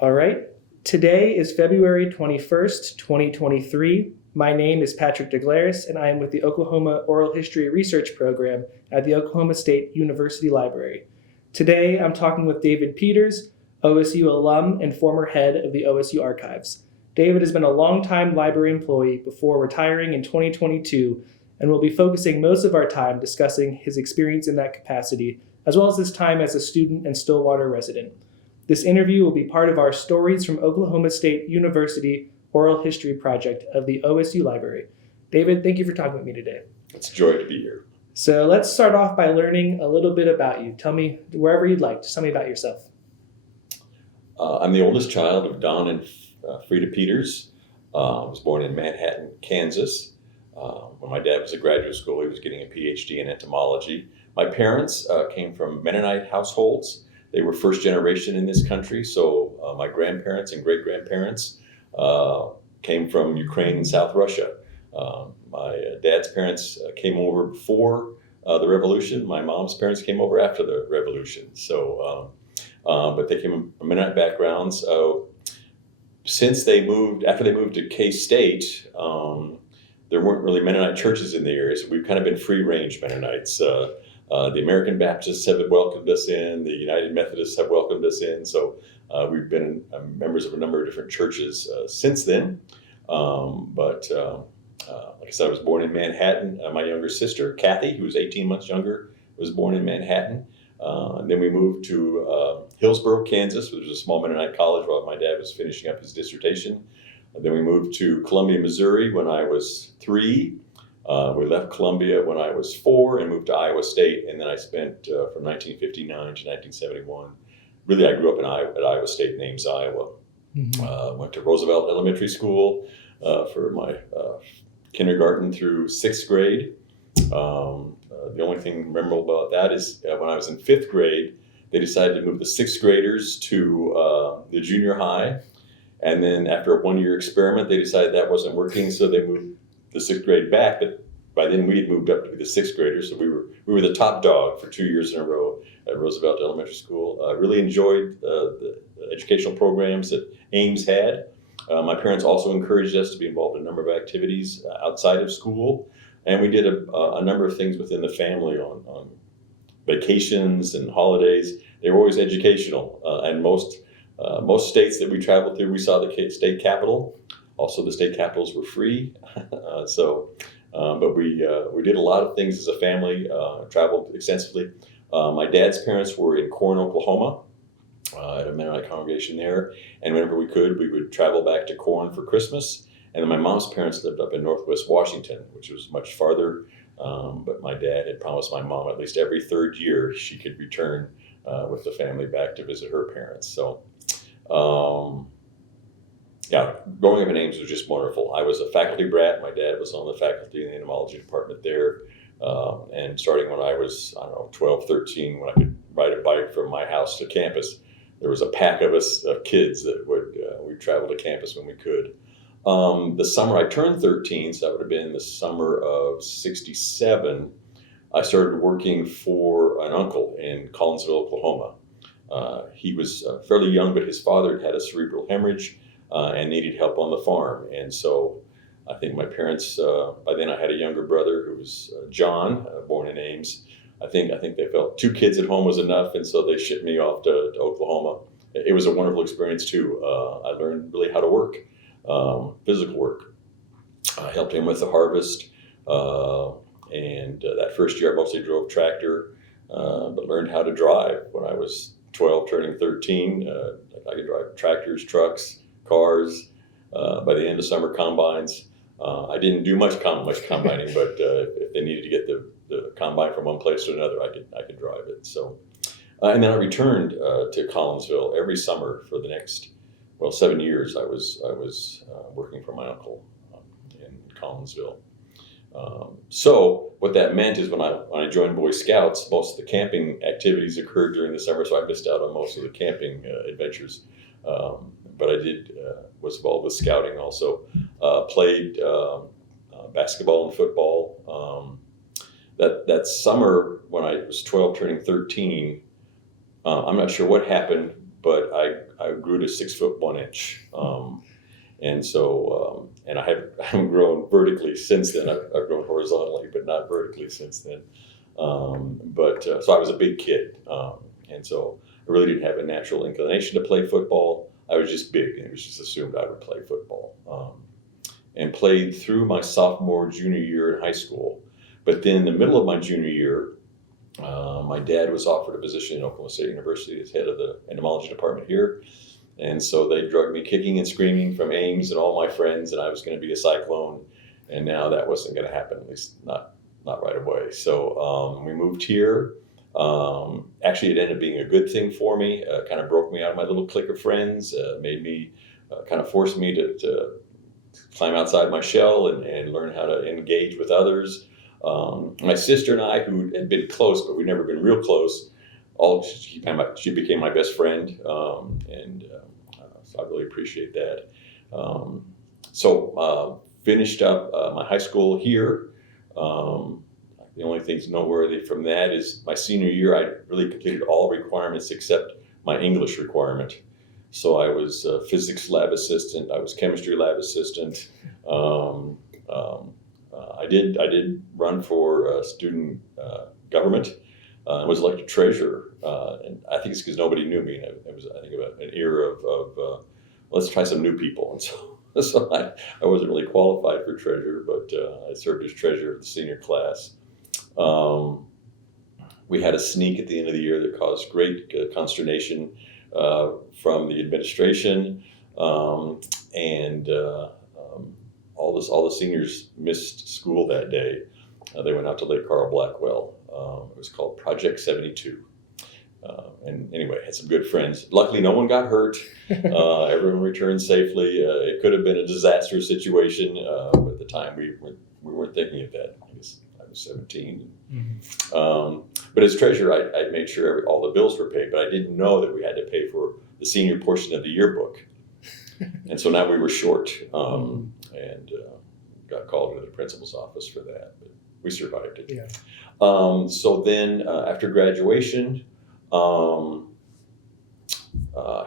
All right. Today is February 21st, 2023. My name is Patrick Daglaris, and I am with the Oklahoma Oral History Research Program at the Oklahoma State University Library. Today, I'm talking with David Peters, OSU alum and former head of the OSU Archives. David has been a longtime library employee before retiring in 2022, and will be focusing most of our time discussing his experience in that capacity, as well as his time as a student and Stillwater resident. This interview will be part of our Stories from Oklahoma State University Oral History Project of the OSU Library. David, thank you for talking with me today. It's a joy to be here. So let's start off by learning a little bit about you. Tell me, wherever you'd like, just tell me about yourself. I'm the oldest child of Don and Frida Peters. I was born in Manhattan, Kansas. When my dad was at graduate school, he was getting a PhD in entomology. My parents came from Mennonite households. They were first generation in this country, so my grandparents and great-grandparents came from Ukraine and South Russia. My dad's parents came over before the revolution. My mom's parents came over after the revolution. So, but they came from Mennonite backgrounds. After they moved to K-State, there weren't really Mennonite churches in the area, so we've kind of been free-range Mennonites. The American Baptists have welcomed us in. The United Methodists have welcomed us in. So we've been members of a number of different churches since then. Like I said, I was born in Manhattan. My younger sister, Kathy, who was 18 months younger, was born in Manhattan. And then we moved to Hillsborough, Kansas, which was a small Mennonite college while my dad was finishing up his dissertation. And then we moved to Columbia, Missouri when I was 3. We left Columbia when I was 4 and moved to Iowa State, and then I spent from 1959 to 1971. Really, I grew up at Iowa State in Ames, Iowa. Mm-hmm. Went to Roosevelt Elementary School for my kindergarten through 6th grade. The only thing memorable about that is when I was in 5th grade, they decided to move the 6th graders to the junior high. And then after a 1-year experiment, they decided that wasn't working, so they moved the 6th grade back, but by then we had moved up to be the 6th graders, so we were the top dog for 2 years in a row at Roosevelt Elementary School. Really enjoyed the educational programs that Ames had. My parents also encouraged us to be involved in a number of activities outside of school, and we did a number of things within the family on vacations and holidays. They were always educational, and most states that we traveled through, we saw the state capitol. Also, the state capitals were free, but we did a lot of things as a family, traveled extensively. My dad's parents were in Corn, Oklahoma, at a Mennonite congregation there, and whenever we could, we would travel back to Corn for Christmas. And then my mom's parents lived up in Northwest Washington, which was much farther, but my dad had promised my mom at least every 3rd year she could return with the family back to visit her parents. So. Yeah, growing up in Ames was just wonderful. I was a faculty brat. My dad was on the faculty in the entomology department there. And starting when I was, 12, 13, when I could ride a bike from my house to campus, there was a pack of us kids that we'd travel to campus when we could. The summer I turned 13, so that would have been the summer of 67, I started working for an uncle in Collinsville, Oklahoma. He was fairly young, but his father had a cerebral hemorrhage and needed help on the farm. And so I think my parents, by then I had a younger brother who was John, born in Ames. I think they felt 2 kids at home was enough, and so they shipped me off to Oklahoma. It was a wonderful experience too. I learned really how to work, physical work. I helped him with the harvest, and that first year I mostly drove tractor, but learned how to drive when I was 12, turning 13. I could drive tractors, trucks, cars. By the end of summer, combines. I didn't do much combining, but if they needed to get the combine from one place to another, I could drive it. So, and then I returned to Collinsville every summer for the next 7 years. I was working for my uncle in Collinsville. So what that meant is when I joined Boy Scouts, most of the camping activities occurred during the summer, so I missed out on most of the camping adventures. But I was involved with scouting also. Played basketball and football. That summer when I was 12, turning 13, I'm not sure what happened, but I grew to 6'1". And so, and I haven't grown vertically since then. I've grown horizontally, but not vertically since then. So I was a big kid. And so I really didn't have a natural inclination to play football. I was just big, and it was just assumed I would play football. And played through my sophomore, junior year in high school. But then in the middle of my junior year, my dad was offered a position in Oklahoma State University as head of the entomology department here. And so they drugged me kicking and screaming from Ames and all my friends, and I was going to be a Cyclone. And now that wasn't going to happen, at least not right away. So we moved here. Actually, it ended up being a good thing for me. Kind of broke me out of my little clique of friends, made me, kind of forced me to climb outside my shell and learn how to engage with others. My sister and I, who had been close, but we'd never been real close, she became my best friend, so I really appreciate that. Finished up my high school here. The only things noteworthy from that is my senior year, I really completed all requirements except my English requirement. So I was a physics lab assistant, I was chemistry lab assistant. I did run for student government. I was elected treasurer, and I think it's because nobody knew me. It was, I think, about an era of let's try some new people, and so I wasn't really qualified for treasurer, but I served as treasurer of the senior class. We had a sneak at the end of the year that caused great consternation from the administration, and all the seniors missed school that day. They went out to Lake Carl Blackwell. It was called Project 72. And anyway, had some good friends. Luckily, no one got hurt. Everyone returned safely. It could have been a disaster situation, but at the time we weren't thinking of that. I guess I was 17. Mm-hmm. But as treasurer, I made sure all the bills were paid, but I didn't know that we had to pay for the senior portion of the yearbook. And so now we were short, and got called into the principal's office for that, but we survived it. Yeah. So then after graduation,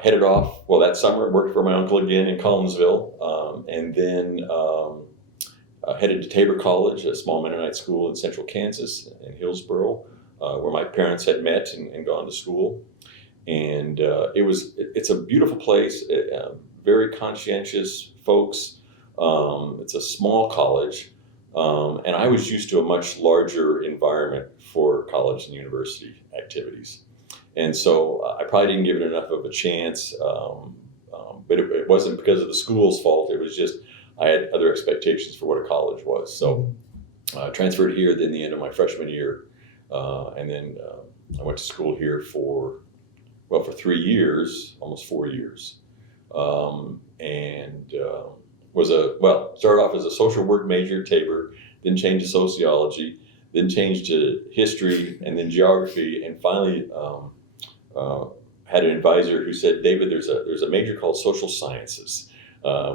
headed off, well, that summer, worked for my uncle again in Collinsville, and then headed to Tabor College, a small Mennonite school in central Kansas, in Hillsboro, where my parents had met and gone to school. And it's a beautiful place, very conscientious folks. It's a small college, and I was used to a much larger environment for college and university activities. And so I probably didn't give it enough of a chance, but it wasn't because of the school's fault. It was just I had other expectations for what a college was. So I transferred here at the end of my freshman year, and then I went to school here for 3 years, almost 4 years, started off as a social work major at Tabor, then changed to sociology, then changed to history, and then geography, and finally had an advisor who said, "David, there's a major called social sciences,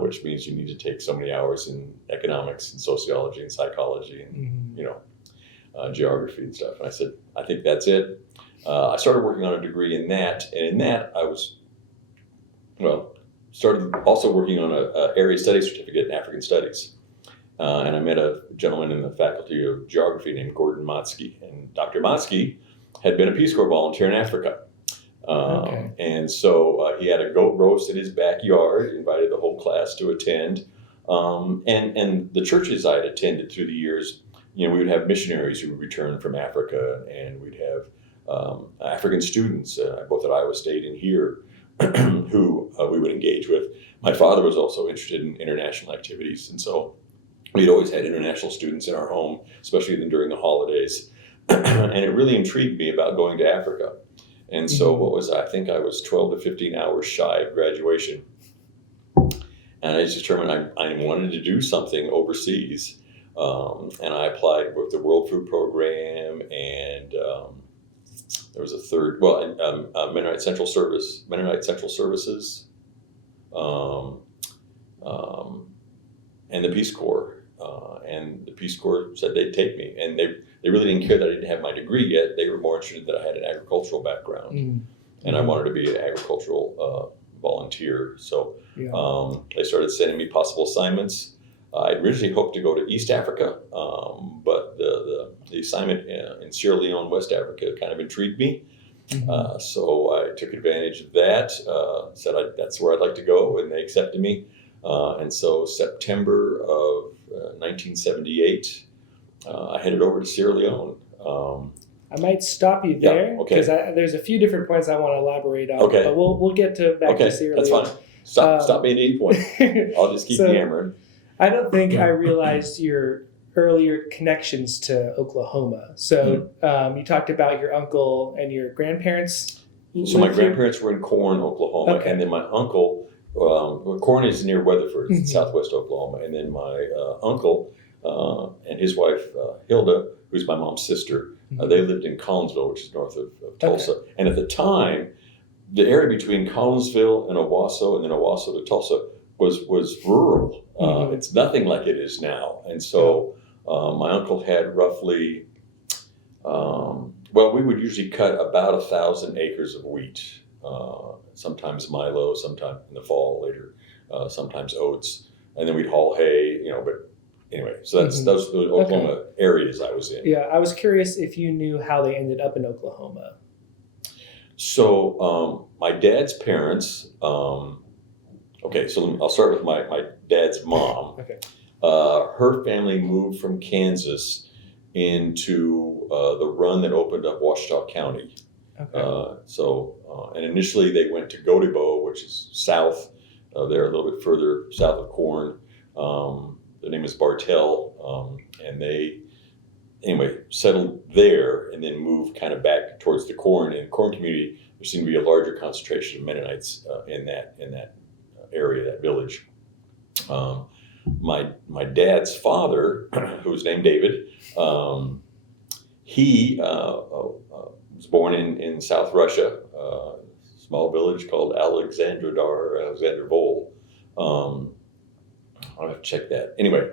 which means you need to take so many hours in economics and sociology and psychology and geography and stuff." And I said, "I think that's it." I started working on a degree in that, and in that I started also working on a area studies certificate in African studies. And I met a gentleman in the faculty of geography named Gordon Motsky. And Dr. Motsky had been a Peace Corps volunteer in Africa. And so he had a goat roast in his backyard, invited the whole class to attend. And the churches I had attended through the years, we would have missionaries who would return from Africa, and we'd have African students, both at Iowa State and here, who we would engage with. My father was also interested in international activities, and so we'd always had international students in our home, especially during the holidays. And it really intrigued me about going to Africa. And so I think I was 12 to 15 hours shy of graduation. And I just determined I wanted to do something overseas. And I applied with the World Food Program, and there was a third, Mennonite Central Services, and the Peace Corps. And the Peace Corps said they'd take me, and they really didn't care that I didn't have my degree yet. They were more interested that I had an agricultural background. and I wanted to be an agricultural volunteer. So they started sending me possible assignments. I originally hoped to go to East Africa, but the assignment in Sierra Leone, West Africa, kind of intrigued me. So I took advantage of that, said that's where I'd like to go, and they accepted me. And so September of 1978, I headed over to Sierra Leone. I might stop you there because there's a few different points I want to elaborate on. Okay. But we'll get back to Sierra Leone. That's fine. Stop me at any point. I'll just keep yammering. I don't think I realized your earlier connections to Oklahoma. So you talked about your uncle and your grandparents. So my grandparents were in Corn, Oklahoma, and then my uncle. Corn is near Weatherford, southwest Oklahoma, and then my uncle and his wife Hilda, who's my mom's sister, they lived in Collinsville, which is north of Tulsa. Okay. And at the time, the area between Collinsville and Owasso, and then Owasso to Tulsa, was rural. It's nothing like it is now. And so my uncle had roughly, we would usually cut about 1,000 acres of wheat. Sometimes milo, sometimes in the fall later, sometimes oats, and then we'd haul hay, but anyway, so those are the Oklahoma areas I was in. Yeah, I was curious if you knew how they ended up in Oklahoma. So my dad's parents, so I'll start with my dad's mom. Okay. Her family moved from Kansas into the run that opened up Ouachita County. Okay. And initially they went to Gotebo, which is south. They're a little bit further south of Corn. Their name is Bartell, and they settled there and then moved kind of back towards the Corn. In the Corn community, there seemed to be a larger concentration of Mennonites in that area, that village. My dad's father, who was named David, he was born in South Russia, a small village called Alexandrovol. I'll have to check that. Anyway,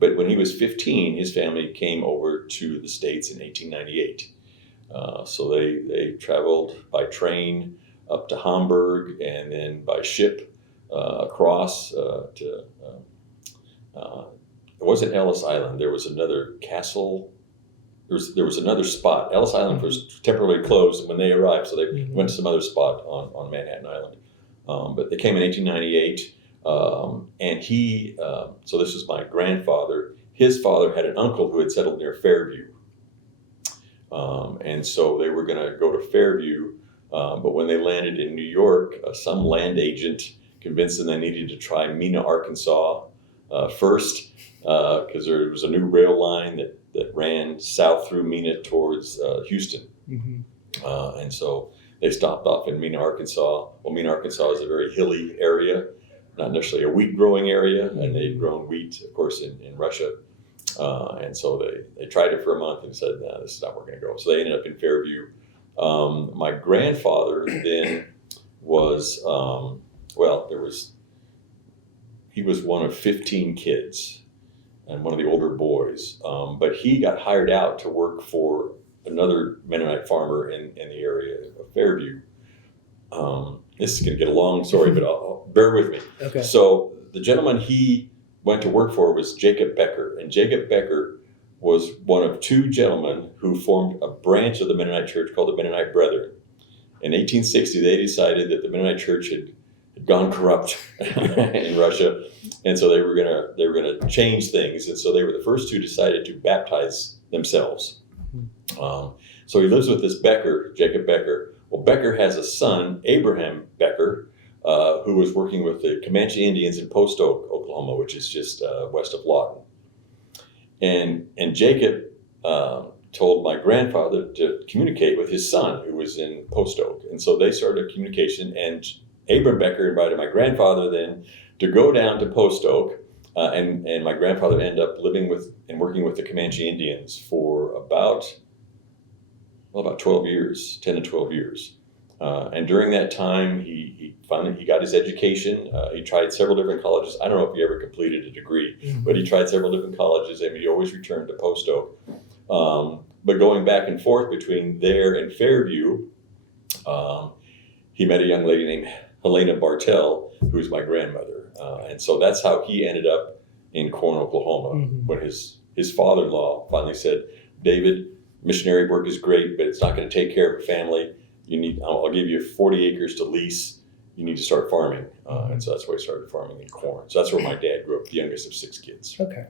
but when he was 15, his family came over to the States in 1898. So they traveled by train up to Hamburg and then by ship across to, it wasn't Ellis Island. There was another castle. There was another spot. Ellis Island was temporarily closed when they arrived, so they went to some other spot on Manhattan Island. But they came in 1898, and he, so this is my grandfather. His father had an uncle who had settled near Fairview. And so they were going to go to Fairview, but when they landed in New York, some land agent convinced them they needed to try Mena, Arkansas first, because there was a new rail line that ran south through Mena towards Houston. And so they stopped off in Mena, Arkansas. Well, Mena, Arkansas is a very hilly area, not necessarily a wheat growing area, and they'd grown wheat, of course, in Russia. And so they tried it for a month and said, no, this is not where we're going to go. So they ended up in Fairview. My grandfather then was, he was one of 15 kids and one of the older boys. But he got hired out to work for another Mennonite farmer in the area of Fairview. This is going to get a long story, but bear with me. Okay. So the gentleman he went to work for was Jacob Becker. And Jacob Becker was one of two gentlemen who formed a branch of the Mennonite church called the Mennonite Brethren. In 1860, they decided that the Mennonite church had gone corrupt in Russia, and so they were gonna change things. And so they were the first who decided to baptize themselves. So he lives with this Becker, Jacob Becker. Well, Becker has a son, Abraham Becker, who was working with the Comanche Indians in Post Oak, Oklahoma, which is just west of Lawton. And Jacob told my grandfather to communicate with his son, who was in Post Oak. And so they started a communication, and Abraham Becker invited my grandfather then to go down to Post Oak, and my grandfather ended up living with and working with the Comanche Indians for about 12 years, 10 to 12 years. And during that time, he finally got his education. He tried several different colleges. I don't know if he ever completed a degree, but he tried several different colleges, and he always returned to Post Oak. But going back and forth between there and Fairview, he met a young lady named Helena Bartell, who's my grandmother. And so that's how he ended up in Corn, Oklahoma, when his father-in-law finally said, David, missionary work is great, but it's not going to take care of a family. I'll give you 40 acres to lease. You need to start farming. And so that's why I started farming in corn. So that's where my dad grew up, the youngest of 6 kids. Okay.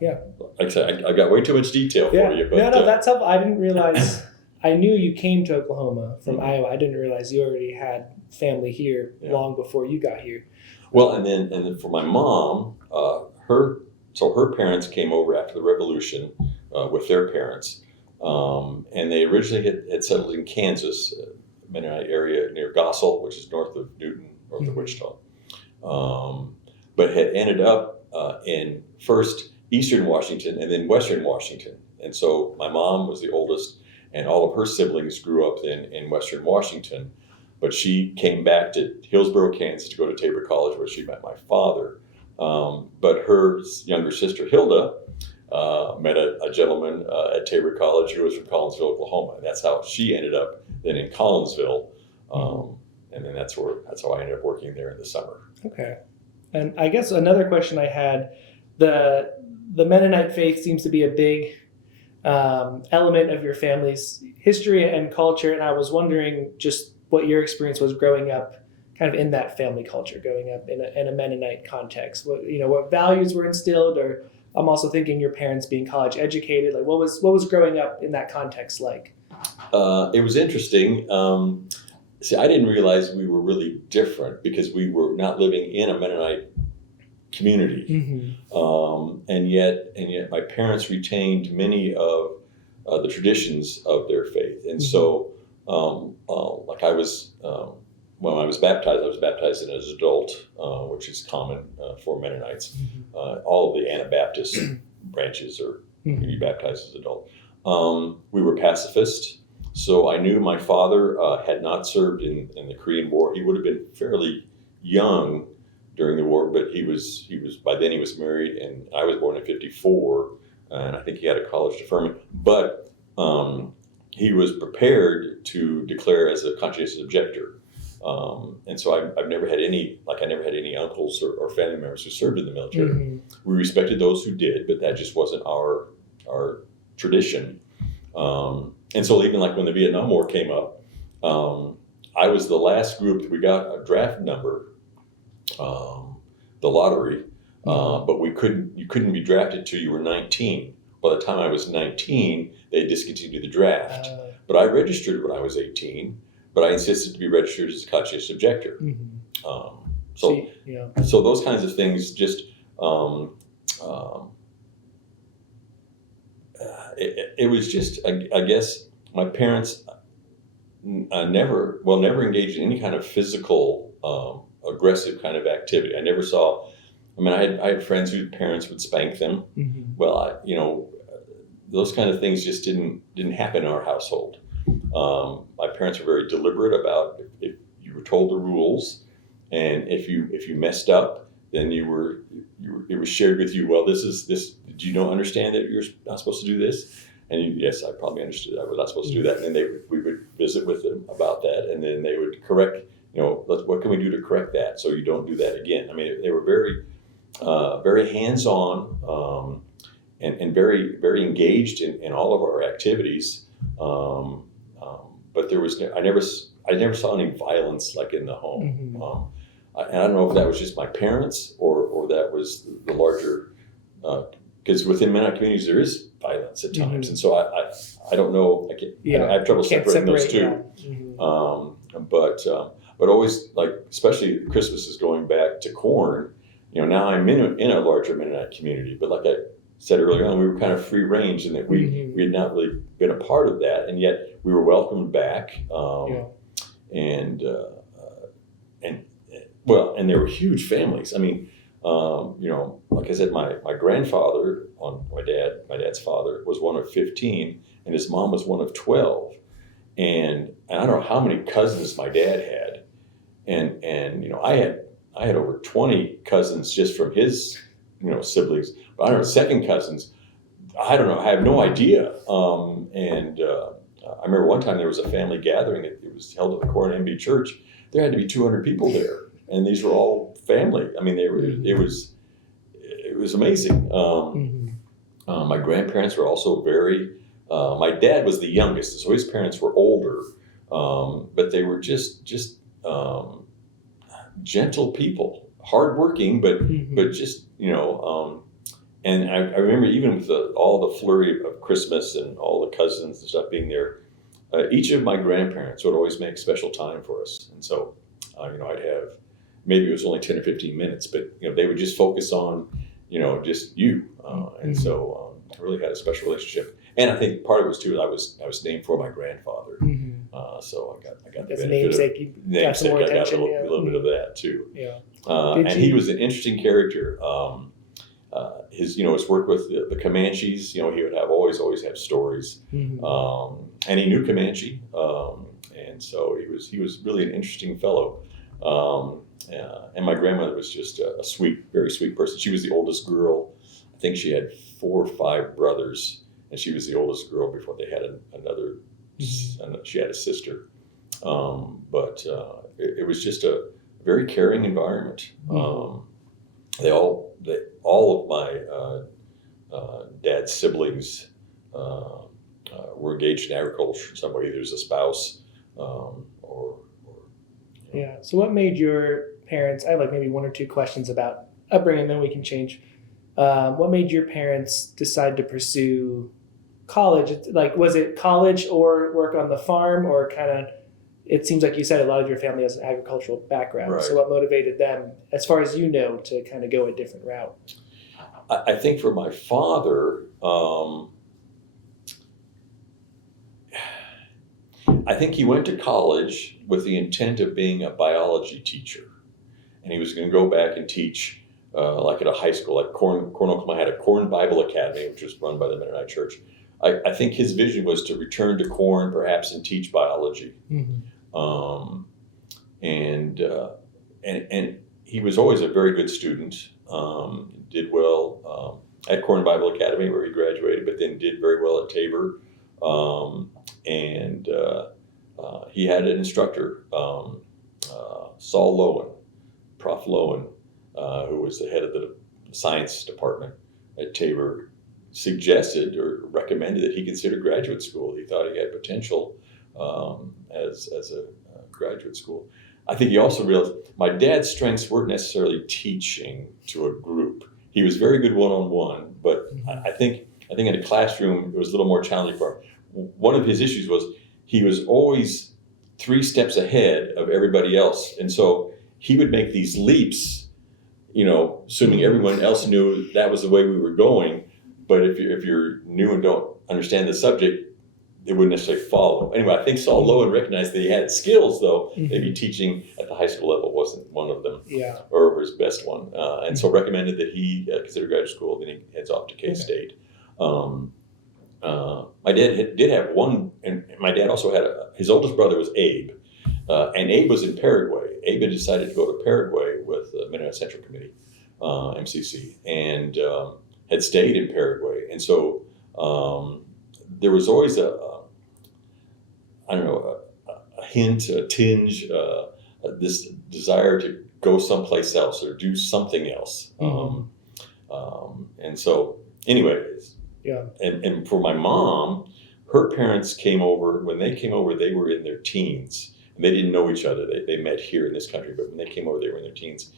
Yeah. Like I said, I got way too much detail for you. But, no, that's helpful. I didn't realize, I knew you came to Oklahoma from Iowa. I didn't realize you already had family here long before you got here. Well, and then for my mom, her parents came over after the Revolution with their parents. And they originally had settled in Kansas, Mennonite area near Gossel, which is north of Newton, north of Wichita. But had ended up in first Eastern Washington and then Western Washington. And so my mom was the oldest, and all of her siblings grew up in Western Washington. But she came back to Hillsborough, Kansas to go to Tabor College, where she met my father. But her younger sister, Hilda, met a gentleman at Tabor College who was from Collinsville, Oklahoma. And that's how she ended up then in Collinsville. And then that's how I ended up working there in the summer. Okay. And I guess another question I had, the Mennonite faith seems to be a big element of your family's history and culture. And I was wondering just what your experience was growing up kind of in that family culture, growing up in a Mennonite context. What values were instilled, or I'm also thinking your parents being college educated. Like what was growing up in that context like? It was interesting. See, I didn't realize we were really different because we were not living in a Mennonite community, and yet my parents retained many of the traditions of their faith, and so like when I was baptized as an adult, which is common for Mennonites. All of the Anabaptist branches are be baptized as an adult. We were pacifist. So I knew my father had not served in the Korean War. He would have been fairly young during the war, but he was by then he was married, and I was born in '54, and I think he had a college deferment. But he was prepared to declare as a conscientious objector, and so I never had any uncles or family members who served in the military. We respected those who did, but that just wasn't our tradition. And so even like when the Vietnam War came up, I was the last group. We got a draft number, the lottery, but you couldn't be drafted till you were 19. By the time I was 19, they discontinued the draft. But I registered when I was 18, but I insisted to be registered as a conscientious objector. So those kinds of things just, it was just, I guess my parents never engaged in any kind of physical, aggressive kind of activity. I never saw, I had friends whose parents would spank them. Well, those kind of things just didn't happen in our household. My parents were very deliberate about if you were told the rules, and if you messed up, then it was shared with you. Well, this. Do you understand that you're not supposed to do this? And yes, I probably understood that. We're not supposed to do that. And then we would visit with them about that, and then they would correct. What can we do to correct that so you don't do that again? They were very, very hands-on and very, very engaged in all of our activities. But I never saw any violence like in the home. I don't know if that was just my parents or that was the larger. Because within Mennonite communities there is violence at times, and so I don't know. I have trouble separating those two. But always, like, especially Christmas is going back to corn. Now I'm in a larger Mennonite community, but like I said earlier on, we were kind of free range in that we had not really been a part of that, and yet we were welcomed back. And there were huge families. Like I said, my grandfather, my dad's father, was one of 15, and his mom was one of 12. And I don't know how many cousins my dad had, and I had over 20 cousins just from his siblings. But I don't know, second cousins, I don't know, I have no idea. I remember one time there was a family gathering. It was held at the Corn MB Church. There had to be 200 people there, and these were all family. I mean, they were. It was amazing. My grandparents were also very. My dad was the youngest, so his parents were older, but they were just gentle people, hardworking, but just and I remember even with all the flurry of Christmas and all the cousins and stuff being there, each of my grandparents would always make special time for us, and so I'd have maybe it was only 10 or 15 minutes, but they would just focus on just you, and so I really had a special relationship. And I think part of it was too. I was named for my grandfather, so I got the benefit namesake. You got some more attention. I got a little bit of that too. Yeah. And he was an interesting character. His work with the Comanches. He would always have stories, and he knew Comanche, and so he was really an interesting fellow. And my grandmother was just a sweet, very sweet person. She was the oldest girl. I think she had 4 or 5 brothers. And she was the oldest girl before they had another. She had a sister, but it was just a very caring environment. All of my dad's siblings were engaged in agriculture in some way, either as a spouse or. Yeah. So, what made your parents? I have maybe 1 or 2 questions about upbringing, then we can change. What made your parents decide to pursue college? Was it college or work on the farm, or kind of? It seems like you said a lot of your family has an agricultural background. Right. So what motivated them, as far as to kind of go a different route? I think for my father, I think he went to college with the intent of being a biology teacher, and he was going to go back and teach. Like at a high school, like Corn, Oklahoma had a Corn Bible Academy, which was run by the Mennonite Church. I think his vision was to return to Corn, perhaps, and teach biology. And he was always a very good student. Did well at Corn Bible Academy, where he graduated, but then did very well at Tabor. And he had an instructor, Saul Lowen, Prof. Lowen, who was the head of the science department at Tabor, suggested or recommended that he consider graduate school. He thought he had potential as a graduate school. I think he also realized my dad's strengths weren't necessarily teaching to a group. He was very good one-on-one, but I think in a classroom it was a little more challenging for him. One of his issues was he was always 3 steps ahead of everybody else, and so he would make these leaps, assuming everyone else knew that was the way we were going. But if you're new and don't understand the subject, they wouldn't necessarily follow. Anyway, I think Saul Lowen recognized that he had skills, though. Maybe teaching at the high school level wasn't one of them, or his best one. And so recommended that he consider graduate school. Then he heads off to K-State. My dad did have one, and my dad also had his oldest brother was Abe. And Abe was in Paraguay. Abe had decided to go to Paraguay with the Mennonite Central Committee, MCC, and had stayed in Paraguay. And so there was always a hint, a tinge, this desire to go someplace else or do something else. And so, anyways, and for my mom, her parents came over. When they came over, they were in their teens. And they didn't know each other. They met here in this country, but when they came over, they were in their teens.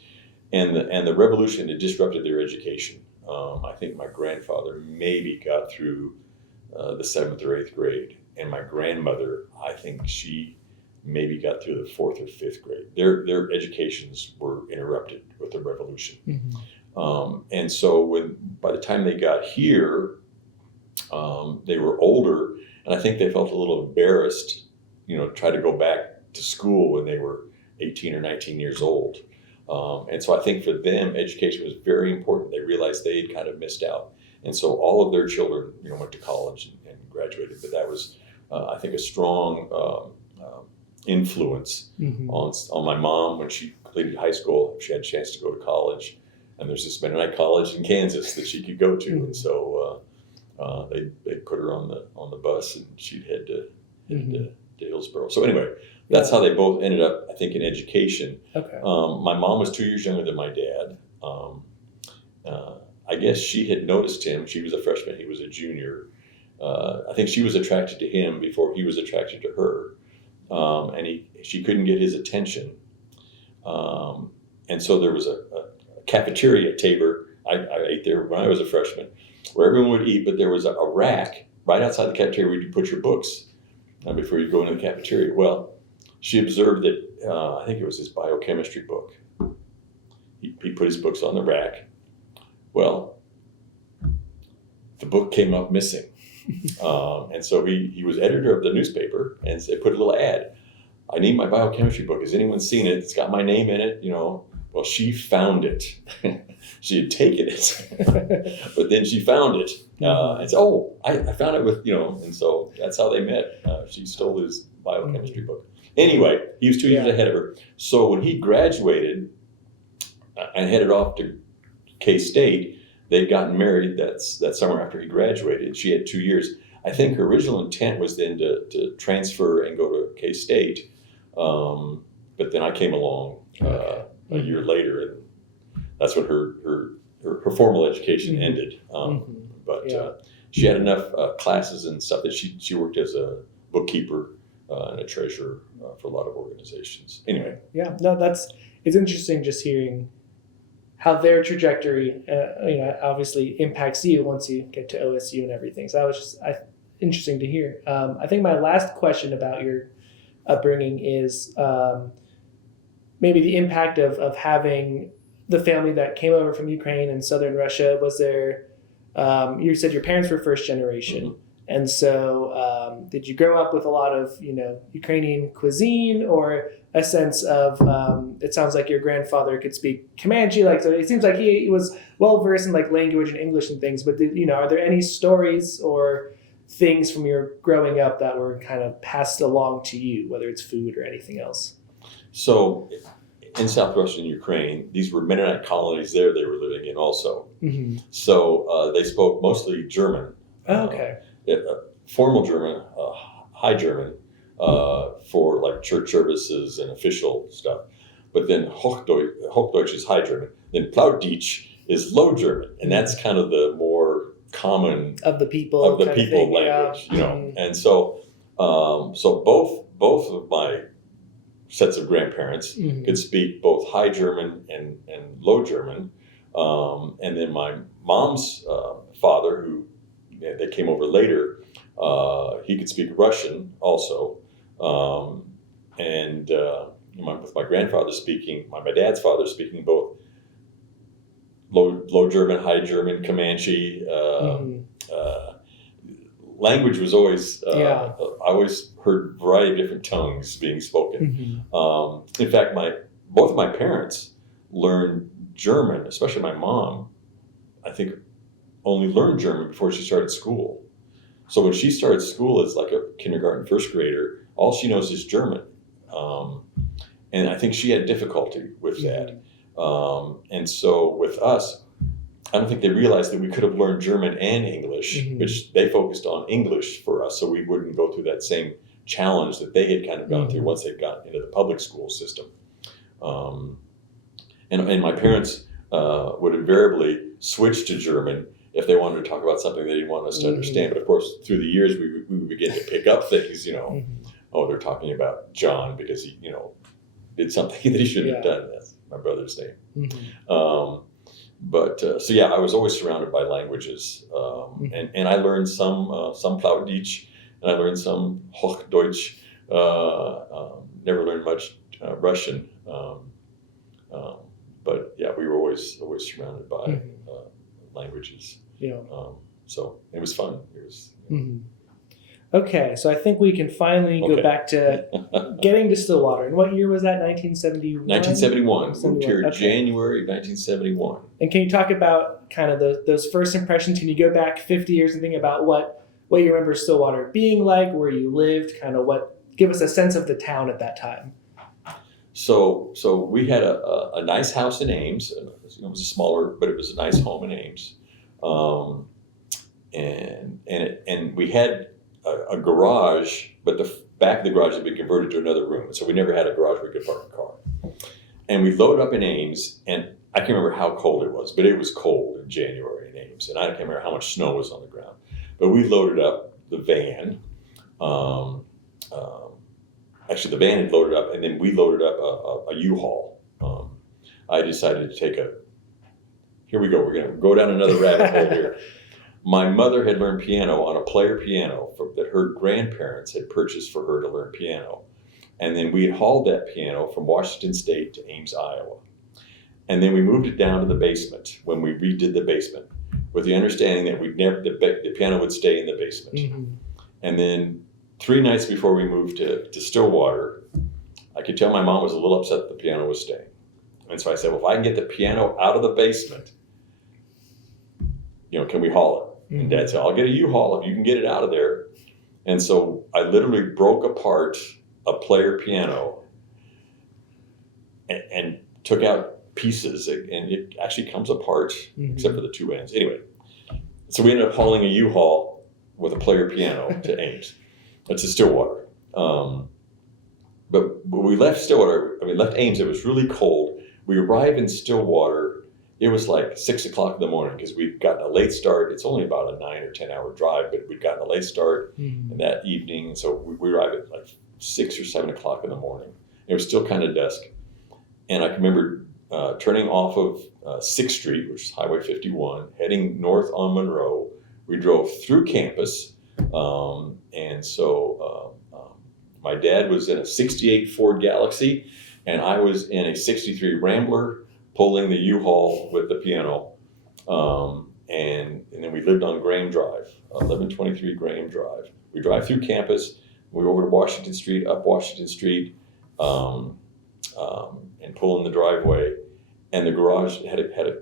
And the revolution had disrupted their education. I think my grandfather maybe got through the 7th or 8th grade, and my grandmother, I think she maybe got through the 4th or 5th grade. Their educations were interrupted with the revolution. And so by the time they got here, they were older, and I think they felt a little embarrassed, to try to go back to school when they were 18 or 19 years old. And so I think for them, education was very important. They realized they had kind of missed out. And so all of their children, went to college and graduated. But that was, I think, a strong influence on my mom when she completed high school. She had a chance to go to college. And there's this Mennonite college in Kansas that she could go to. And so they put her on the bus, and she'd head to to Hillsborough. So anyway, that's how they both ended up, I think, in education. Okay. My mom was 2 years younger than my dad. I guess she had noticed him. She was a freshman. He was a junior. I think she was attracted to him before he was attracted to her. And she couldn't get his attention. And so there was a cafeteria table. I ate there when I was a freshman, where everyone would eat, but there was a rack right outside the cafeteria where you put your books before you go into the cafeteria. Well, she observed that, I think it was his biochemistry book. He put his books on the rack. Well, the book came up missing. And so he was editor of the newspaper, and they put a little ad. I need my biochemistry book. Has anyone seen it? It's got my name in it, Well, she found it. She had taken it, but then she found it. And so, I found it with, and so that's how they met. She stole his biochemistry book. Anyway, he was 2 years ahead of her. So when he graduated and headed off to K-State, they'd gotten married that summer after he graduated. She had 2 years. I think her original intent was then to transfer and go to K-State. But then I came along a year later, and that's when her formal education ended. But she had enough classes and stuff that she worked as a bookkeeper and a treasurer for a lot of organizations. Anyway. Yeah, no, it's interesting just hearing how their trajectory, obviously impacts you once you get to OSU and everything. So that was just interesting to hear. I think my last question about your upbringing is maybe the impact of having the family that came over from Ukraine and southern Russia. Was there, you said your parents were first generation. And so did you grow up with a lot of, Ukrainian cuisine, or a sense of, it sounds like your grandfather could speak Comanche, so it seems like he was well-versed in language and English and things, but are there any stories or things from your growing up that were kind of passed along to you, whether it's food or anything else? So in southwestern Ukraine, these were Mennonite colonies they were living in also. So they spoke mostly German. Oh, okay. Formal German, High German, for church services and official stuff. But then Hochdeutsch is High German. Then Plautdeutsch is Low German, and that's kind of the more common of the people language, And so, so both of my sets of grandparents could speak both High German and Low German, and then my mom's father, who they came over later, he could speak Russian also, and with my grandfather speaking, my dad's father speaking both Low German, High German, Comanche. Language was always, I always heard a variety of different tongues being spoken. In fact, both of my parents learned German, especially my mom, I think only learned German before she started school. So when she started school as a kindergarten first grader, all she knows is German. And I think she had difficulty with that. And so with us, I don't think they realized that we could have learned German and English, which they focused on English for us, so we wouldn't go through that same challenge that they had kind of gone through once they got into the public school system. And my parents would invariably switch to German if they wanted to talk about something they didn't want us to understand. But of course, through the years, we would begin to pick up things, oh, they're talking about John because he, did something that he shouldn't have done. That's my brother's name. But I was always surrounded by languages, and I learned some Plautdeutsch, and I learned some Hochdeutsch. Never learned much Russian, but we were always surrounded by languages. So it was fun. It was. Okay, so I think we can finally go back to getting to Stillwater. And what year was that? 1971? 1971. Moved here January 1971. And can you talk about kind of those first impressions? Can you go back 50 years and think about what you remember Stillwater being like, where you lived, kind of give us a sense of the town at that time? So we had a nice house in Ames. It was a smaller, but it was a nice home in Ames. And we had a garage, but the back of the garage had been converted to another room. So we never had a garage where we could park a car. And we loaded up in Ames, and I can't remember how cold it was, but it was cold in January in Ames, and I can't remember how much snow was on the ground. But we loaded up the van. Actually, the van had loaded up, and then we loaded up a U-Haul. I decided to take here we go, we're going to go down another rabbit hole here. My mother had learned piano on a player piano that her grandparents had purchased for her to learn piano. And then we had hauled that piano from Washington State to Ames, Iowa. And then we moved it down to the basement when we redid the basement, with the understanding that the piano would stay in the basement. Mm-hmm. And then 3 nights before we moved to Stillwater, I could tell my mom was a little upset that the piano was staying. And so I said, well, if I can get the piano out of the basement, can we haul it? Mm-hmm. And Dad said, I'll get a U-Haul if you can get it out of there. And so I literally broke apart a player piano and took out pieces, and it actually comes apart, mm-hmm. except for the 2 ends. Anyway, so we ended up hauling a U-Haul with a player piano to Ames. To Stillwater. But when we left left Ames, it was really cold. We arrived in Stillwater, it was like 6 o'clock in the morning because we'd gotten a late start. It's only about a 9 or 10 hour drive, but we'd gotten a late start that evening. So we arrived at like 6 or 7 o'clock in the morning. It was still kind of dusk. And I can remember turning off of 6th Street, which is Highway 51, heading north on Monroe. We drove through campus. And so my dad was in a 68 Ford Galaxy, and I was in a 63 Rambler pulling the U-Haul with the piano. And then we lived on Graham Drive, 1123 Graham Drive. We drive through campus, we go over to Washington Street, up Washington Street, and pull in the driveway. And the garage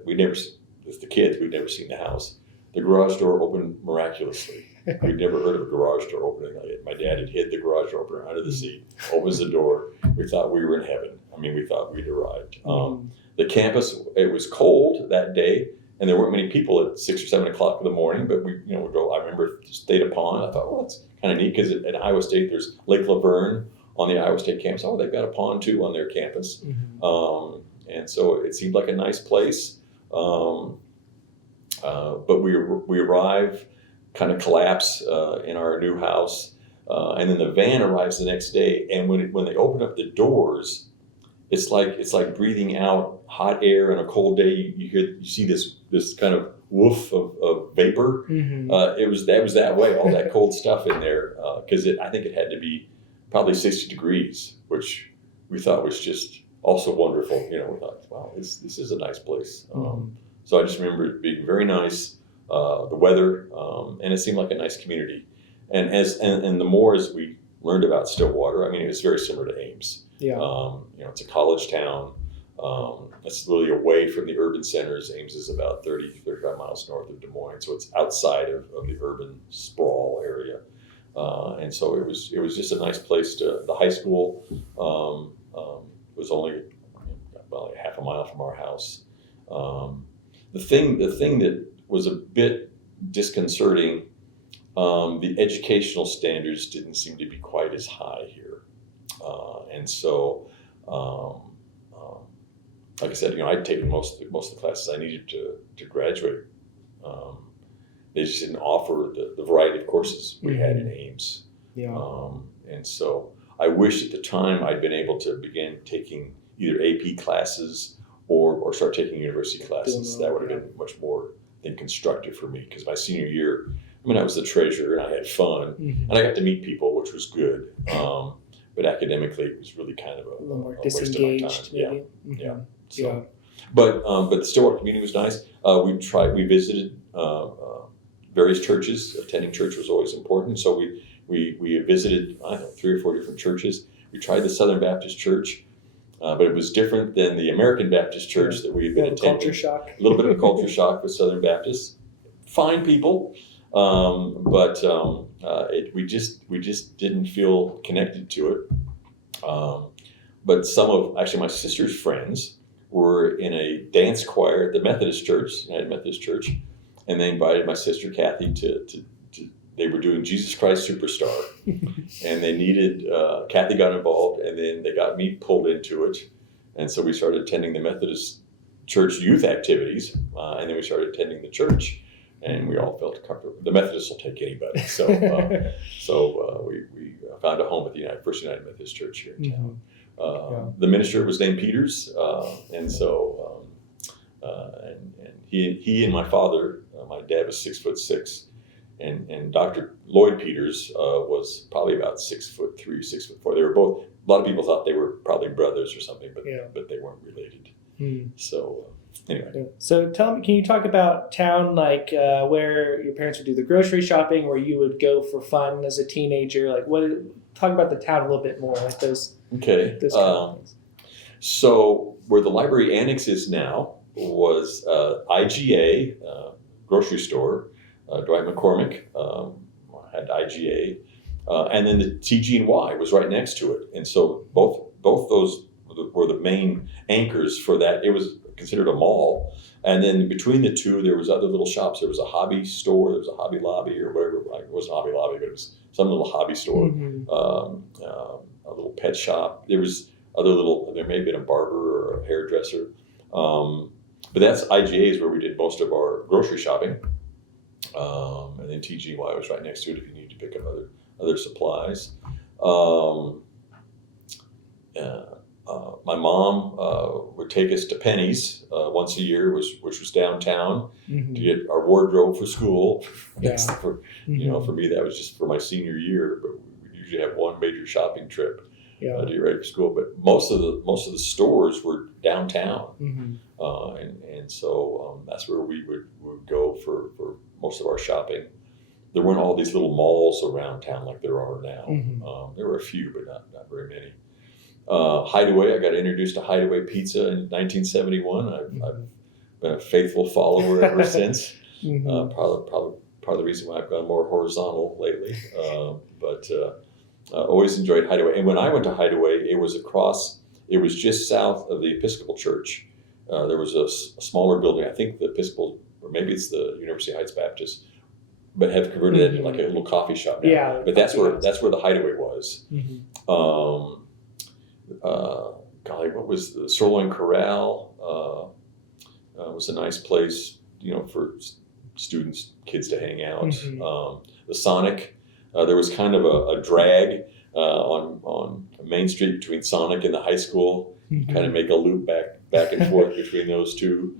we'd never, as the kids, we'd never seen the house. The garage door opened miraculously. We'd never heard of a garage door opening like it. My dad had hid the garage door opener under the seat, opens the door. We thought we were in heaven. We thought we'd arrived. The campus, it was cold that day, and there weren't many people at 6 or 7 o'clock in the morning, but we would go. I remember State Pond. I thought, well, that's kind of neat because at Iowa State, there's Lake Laverne on the Iowa State campus. Oh, they've got a pond too on their campus. Mm-hmm. And so it seemed like a nice place. But we arrive, kind of collapse in our new house, and then the van arrives the next day. And when they open up the doors, it's like breathing out hot air on a cold day. You see this kind of woof of vapor. Mm-hmm. It was that way, all that cold stuff in there, because I think it had to be probably 60 degrees, which we thought was just also wonderful. We thought, wow, this is a nice place. Mm-hmm. So I just remember it being very nice, the weather, and it seemed like a nice community. And the more as we learned about Stillwater, it was very similar to Ames. Yeah. It's a college town. It's really away from the urban centers. Ames is about 35 miles north of Des Moines, so it's outside of the urban sprawl area. And so it was just a nice place the high school was only about half a mile from our house. The thing that was a bit disconcerting, the educational standards didn't seem to be quite as high here. And so, like I said, I'd taken most of the classes I needed to graduate. They just didn't offer the variety of courses we had in Ames. Yeah. And so I wish at the time I'd been able to begin taking either AP classes or start taking university classes. That would have been much more, I think, constructive for me, because my senior year, I was the treasurer and I had fun, and I got to meet people, which was good. But academically, it was really kind of a little more disengaged. Yeah, maybe. Yeah. So, yeah. But the Stillwater community was nice. We visited various churches. Attending church was always important. So we visited 3 or 4 different churches. We tried the Southern Baptist Church. But it was different than the American Baptist Church that we had been attending. Culture shock. A little bit of a culture shock with Southern Baptists. Fine people, but we just didn't feel connected to it. But some of my sister's friends were in a dance choir at the Methodist Church, United Methodist Church, and they invited my sister Kathy to they were doing Jesus Christ Superstar, and they needed, Kathy got involved, and then they got me pulled into it. And so we started attending the Methodist Church youth activities, and then we started attending the church, and we all felt comfortable. The Methodists will take anybody. So we found a home at the First United Methodist Church here in town. The minister was named Peters, and he and my father, my dad was 6'6", and Dr. Lloyd Peters was probably about 6'3", 6'4". They were both. A lot of people thought they were probably brothers or something, but they weren't related. So anyway. So tell me, can you talk about town, like where your parents would do the grocery shopping, where you would go for fun as a teenager? Like, talk about the town a little bit more, like those. Okay. Those kind of things. So where the library annex is now was IGA grocery store. Dwight McCormick had IGA, and then the TG&Y was right next to it. And so both those were the main anchors for that. It was considered a mall. And then between the two, there was other little shops. There was a hobby store. There was a Hobby Lobby or whatever. It wasn't Hobby Lobby, but it was some little hobby store. A little pet shop. There was there may have been a barber or a hairdresser. But that's IGA is where we did most of our grocery shopping. And then TGY was right next to it if you needed to pick up other supplies. My mom would take us to Penny's once a year, which was downtown, to get our wardrobe for school. For me, that was just for my senior year, but we usually have one major shopping trip to get ready for school. But most of the stores were downtown, and so that's where we would go for most of our shopping. There weren't all these little malls around town like there are now. There were a few, but not very many. Hideaway, I got introduced to Hideaway Pizza in 1971. I've been a faithful follower ever since. Probably part of the reason why I've gone more horizontal lately. But always enjoyed Hideaway. And when I went to Hideaway, it was just south of the Episcopal Church. There was a smaller building. I think the Episcopal, or maybe it's the University Heights Baptist, but have converted that into like a little coffee shop now. Yeah, but that's where the Hideaway was. Golly, what was the Sirloin Corral? Was a nice place, for students, kids to hang out. The Sonic, there was kind of a drag on Main Street between Sonic and the high school. Kind of make a loop back and forth between those two,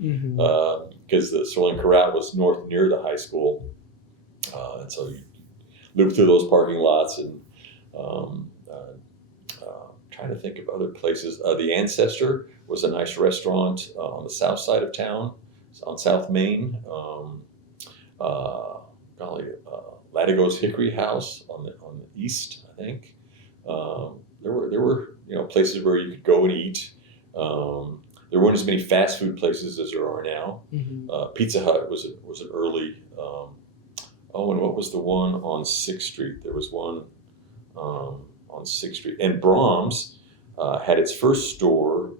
because the Sirloin Corral was north near the high school, and so you loop through those parking lots and. Trying to think of other places. The Ancestor was a nice restaurant on the south side of town, on South Main. Latigo's Hickory House on the east, I think. There were places where you could go and eat. There weren't as many fast food places as there are now. Pizza Hut was an early. And what was the one on 6th Street? There was one. On 6th Street. And Brahms had its first store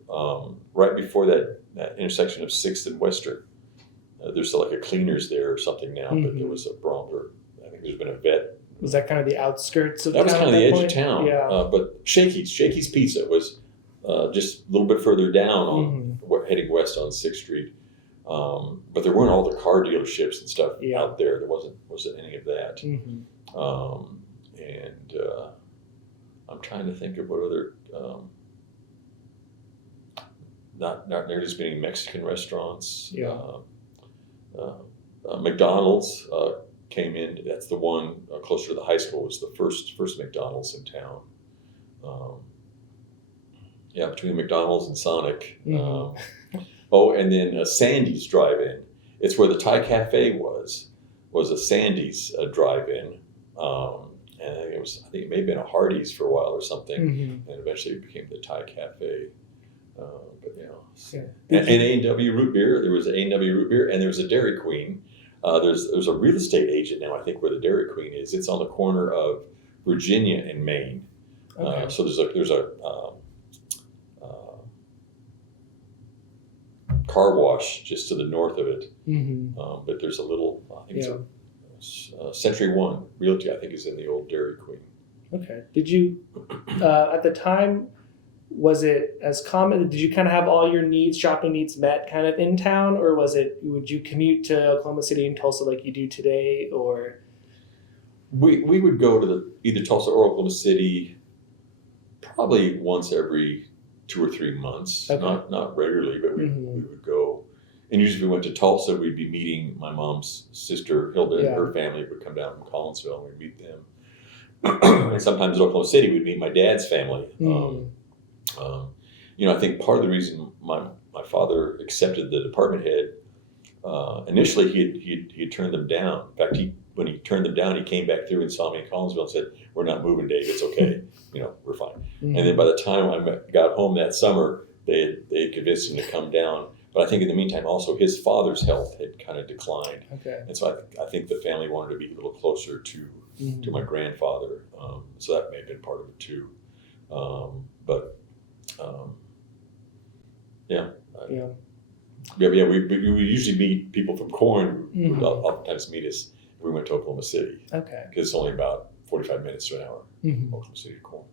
right before that intersection of 6th and Western. There's still like a Cleaners there or something now, but there was a Brahms, or I think there's been a vet. Was that kind of the outskirts of that town? That was kind of the edge point? of town. Yeah. But Shakey's Pizza was just a little bit further down heading west on 6th Street. But there weren't all the car dealerships and stuff out there. There wasn't any of that. I'm trying to think of what other, not there just being Mexican restaurants. McDonald's came in. That's the one closer to the high school. Was the first McDonald's in town. Between McDonald's and Sonic. And then Sandy's Drive-In. It's where the Thai Cafe was a Sandy's drive-in. And I think it may have been a Hardee's for a while or something, and eventually it became the Thai Cafe. And A&W Root Beer. There was A&W Root Beer, and there was a Dairy Queen. There's a real estate agent now, I think, where the Dairy Queen is. It's on the corner of Virginia and Maine. So there's a car wash just to the north of it. But there's a little, I think it's a Century One Realty, I think, is in the old Dairy Queen. Okay. Did you, at the time, was it as common? Did you kind of have all your needs, shopping needs met kind of in town, or would you commute to Oklahoma City and Tulsa like you do today, or? We would go to either Tulsa or Oklahoma City probably once every 2 or 3 months. Okay. Not regularly, but we would go. And usually if we went to Tulsa, we'd be meeting my mom's sister, Hilda, and her family would come down from Collinsville, and we'd meet them. And sometimes in Oklahoma City, we'd meet my dad's family. I think part of the reason my father accepted the department head, initially he turned them down. In fact, when he turned them down, he came back through and saw me in Collinsville and said, "We're not moving, Dave. It's okay. We're fine." And then by the time I got home that summer, they had convinced him to come down. But I think in the meantime, also his father's health had kind of declined. Okay. And so I think the family wanted to be a little closer to my grandfather. So that may have been part of it too. We usually meet people from Corn who would oftentimes meet us if we went to Oklahoma City. Okay. Because it's only about 45 minutes to an hour from Oklahoma City to Corn.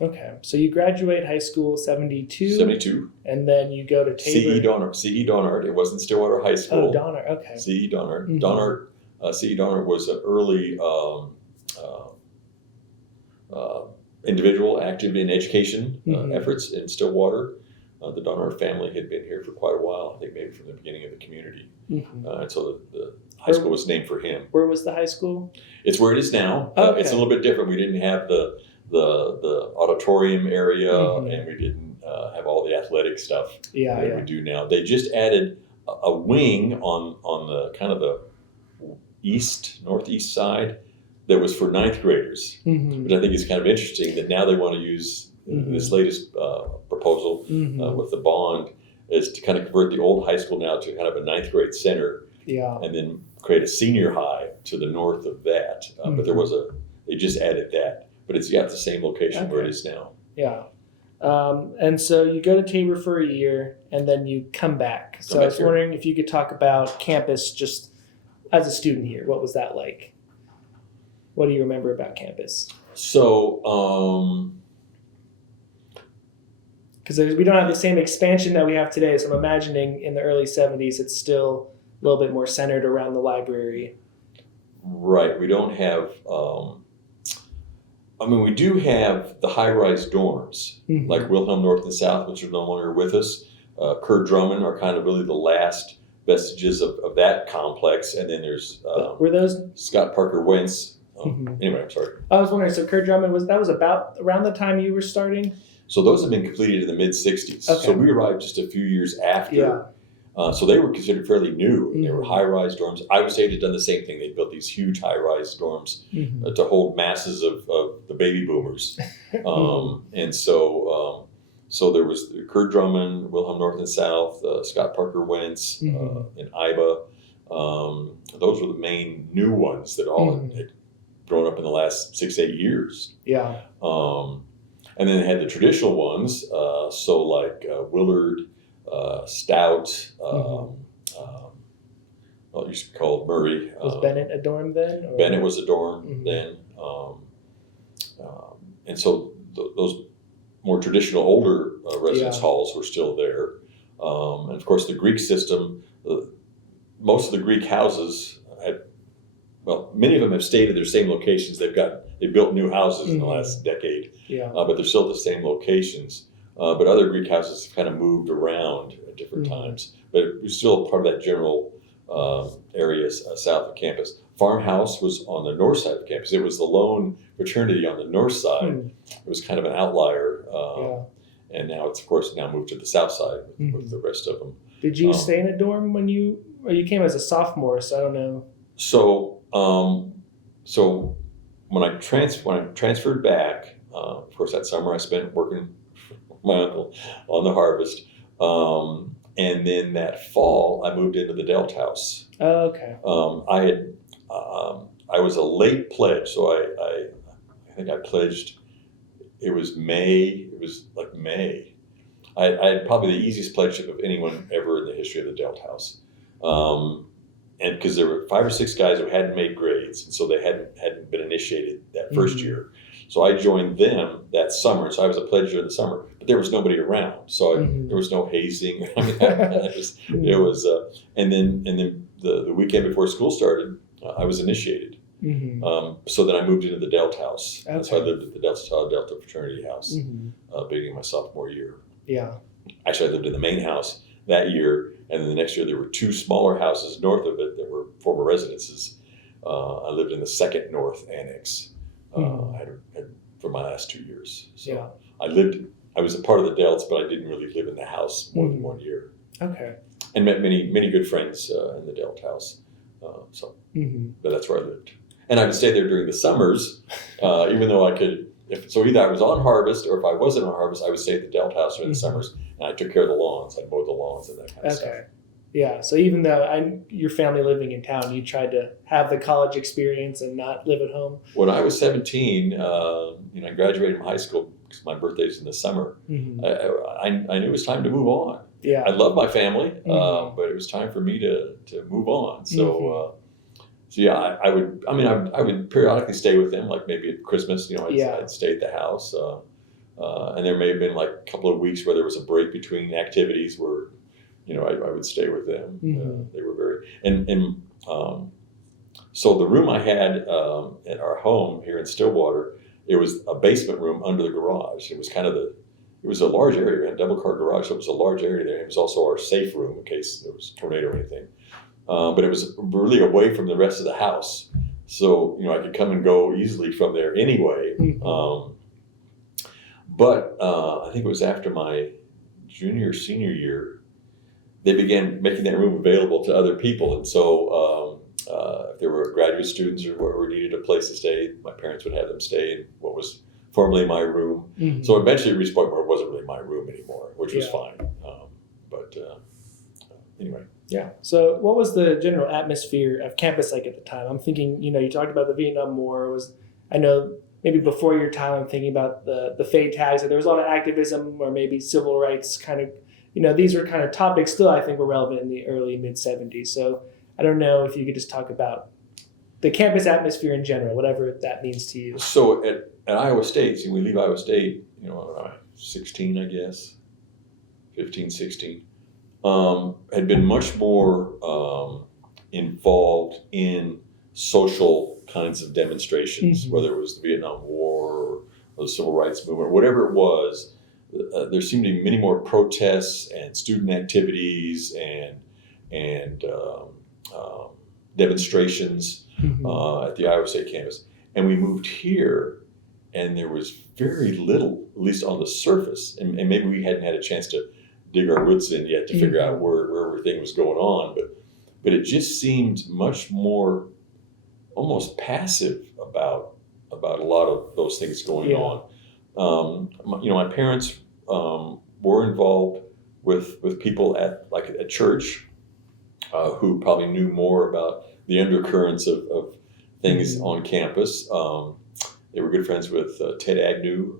Okay. So you graduate high school 72? 72. And then you go to Tabor. C.E. Donard. It wasn't Stillwater High School. Oh, Donard. Okay. C.E. Donard. C.E. Donard was an early individual active in education efforts in Stillwater. The Donard family had been here for quite a while, I think maybe from the beginning of the community. And so the high school was named for him. Where was the high school? It's where it is now. Okay. It's a little bit different. We didn't have the auditorium area, and we didn't have all the athletic stuff that we do now. They just added a wing on the kind of the northeast side that was for ninth graders, which I think is kind of interesting that now they want to use this latest proposal with the bond is to kind of convert the old high school now to kind of a ninth grade center, and then create a senior high to the north of that. But they just added that. But it's got the same location where it is now. Yeah. And so you go to Tabor for a year, and then you come back. So I was wondering if you could talk about campus just as a student here. What was that like? What do you remember about campus? So, because we don't have the same expansion that we have today. So I'm imagining in the early 70s, it's still a little bit more centered around the library. Right. We don't have... we do have the high-rise dorms, like Wilhelm North and South, which are no longer with us. Kerr Drummond are kind of really the last vestiges of that complex. And then there's were those Scott Parker Wentz. Anyway, I'm sorry. I was wondering, so Kerr Drummond, was about around the time you were starting? So those have been completed in the mid-'60s. Okay. So we arrived just a few years after. Yeah. So they were considered fairly new, and they were high-rise dorms. Iowa State had done the same thing. They built these huge high-rise dorms to hold masses of the baby boomers. And so there was Kerr Drummond, Wilhelm North and South, Scott Parker Wentz, and IBA. Those were the main new ones that all had grown up in the last 6-8 years. Yeah. And then they had the traditional ones, so like Willard, Stout, it used to be called Murray. Was Bennett a dorm then? Or? Bennett was a dorm then. And so those more traditional older residence halls were still there. And of course the Greek system, most of the Greek houses many of them have stayed at their same locations. They built new houses in the last decade, but they're still at the same locations. But other Greek houses have kind of moved around at different times. But it was still part of that general area south of campus. Farmhouse was on the north side of campus. It was the lone fraternity on the north side. It was kind of an outlier. And now it's, of course, moved to the south side with the rest of them. Did you stay in a dorm when you came as a sophomore? So I don't know. So when I transferred back, of course, that summer I spent working for my uncle on the harvest. And then that fall, I moved into the Delt House. Oh, okay. I was a late pledge, so I think I pledged. It was May. It was like May. I had probably the easiest pledgeship of anyone ever in the history of the Delt House. And because there were 5 or 6 guys who hadn't made grade, grades, and so they hadn't been initiated that first year. So I joined them that summer. So I was a pledge during the summer, but there was nobody around, so there was no hazing. I mean, it was, and then the weekend before school started, I was initiated. So then I moved into the Delta House. Okay. So I lived at the Delta Fraternity House, beginning my sophomore year. Yeah. Actually, I lived in the main house that year, and then the next year there were two smaller houses north of it that were former residences. I lived in the second north annex. I had for my last 2 years. So I was a part of the Delts, but I didn't really live in the house more than 1 year. Okay. And met many good friends in the Delt House. But that's where I lived. And I would stay there during the summers, even though I could. So either I was on harvest, or if I wasn't on harvest, I would stay at the Delt House during the summers, and I took care of the lawns. I mowed the lawns and that kind of stuff. Okay. Yeah. So even though your family living in town, you tried to have the college experience and not live at home. When I was 17, I graduated from high school because my birthday's in the summer. I knew it was time to move on. Yeah. I love my family, but it was time for me to move on. So. So yeah, I would periodically stay with them, like maybe at Christmas, I'd stay at the house. And there may have been like a couple of weeks where there was a break between activities where, I would stay with them. They were very, so the room I had at our home here in Stillwater, it was a basement room under the garage. It was it was a large area. We had a double car garage, so it was a large area there. It was also our safe room in case there was a tornado or anything. But it was really away from the rest of the house. So, I could come and go easily from there anyway. But I think it was after my junior or senior year, they began making that room available to other people. And so if there were graduate students or whoever needed a place to stay, my parents would have them stay in what was formerly my room. So eventually it reached a point where it wasn't really my room anymore, which was fine. Anyway. Yeah. So what was the general atmosphere of campus like at the time? I'm thinking, you talked about the Vietnam War. I know maybe before your time, I'm thinking about the fade tags. There was a lot of activism or maybe civil rights kind of, these were kind of topics still I think were relevant in the early mid-'70s. So I don't know if you could just talk about the campus atmosphere in general, whatever that means to you. So at Iowa State, we leave Iowa State, 16, I guess, 15, 16. Had been much more involved in social kinds of demonstrations, whether it was the Vietnam War or the Civil Rights Movement, or whatever it was. There seemed to be many more protests and student activities and demonstrations at the Iowa State campus. And we moved here, and there was very little, at least on the surface, and maybe we hadn't had a chance to dig our roots in yet to figure out where everything was going on, but it just seemed much more almost passive about a lot of those things going on. My parents were involved with people at church who probably knew more about the undercurrents of things on campus. They were good friends with Ted Agnew,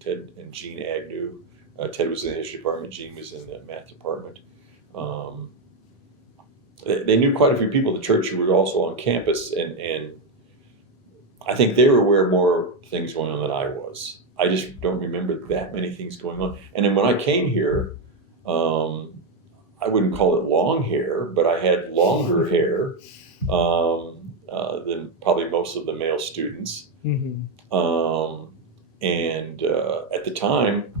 Ted and Jean Agnew. Ted was in the history department, Jean was in the math department. They knew quite a few people at the church who were also on campus, and I think they were aware of more things going on than I was. I just don't remember that many things going on. And then when I came here, I wouldn't call it long hair, but I had longer hair than probably most of the male students. And at the time,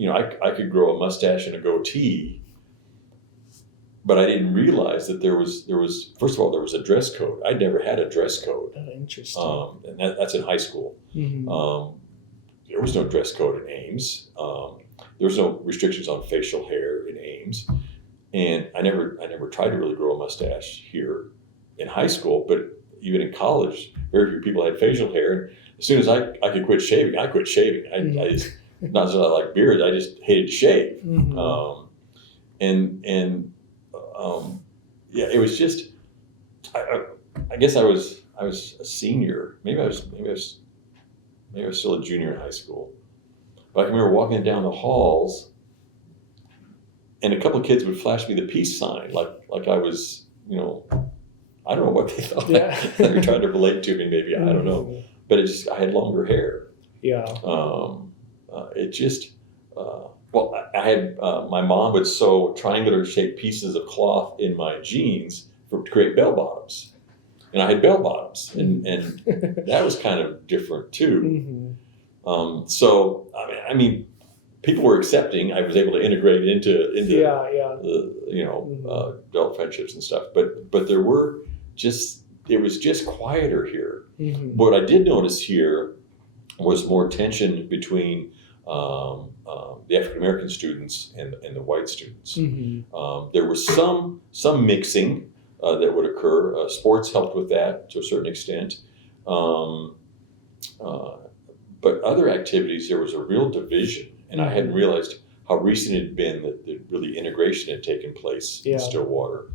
I could grow a mustache and a goatee, but I didn't realize that there was first of all, there was a dress code. I'd never had a dress code. Oh, interesting. And that's in high school. There was no dress code in Ames. There was no restrictions on facial hair in Ames. And I never tried to really grow a mustache here in high school, but even in college, very few people had facial hair. And as soon as I could quit shaving, I quit shaving. I just, not that I like beards, I just hated to shave. It was just, I guess I was a senior. Maybe I was still a junior in high school. But I can remember walking down the halls, and a couple of kids would flash me the peace sign, like I was, I don't know what they thought. Yeah. They were trying to relate to me, maybe. I don't know. But I had longer hair. Yeah. It just, well, I had, my mom would sew triangular shaped pieces of cloth in my jeans to create bell bottoms. And I had bell bottoms, and that was kind of different too. So, I mean, people were accepting. I was able to integrate into the, adult friendships and stuff. But it was just quieter here. What I did notice here was more tension between the African American students and the white students. There was some mixing that would occur. Sports helped with that to a certain extent. But other activities, there was a real division, and I hadn't realized how recent it had been that really integration had taken place in Stillwater.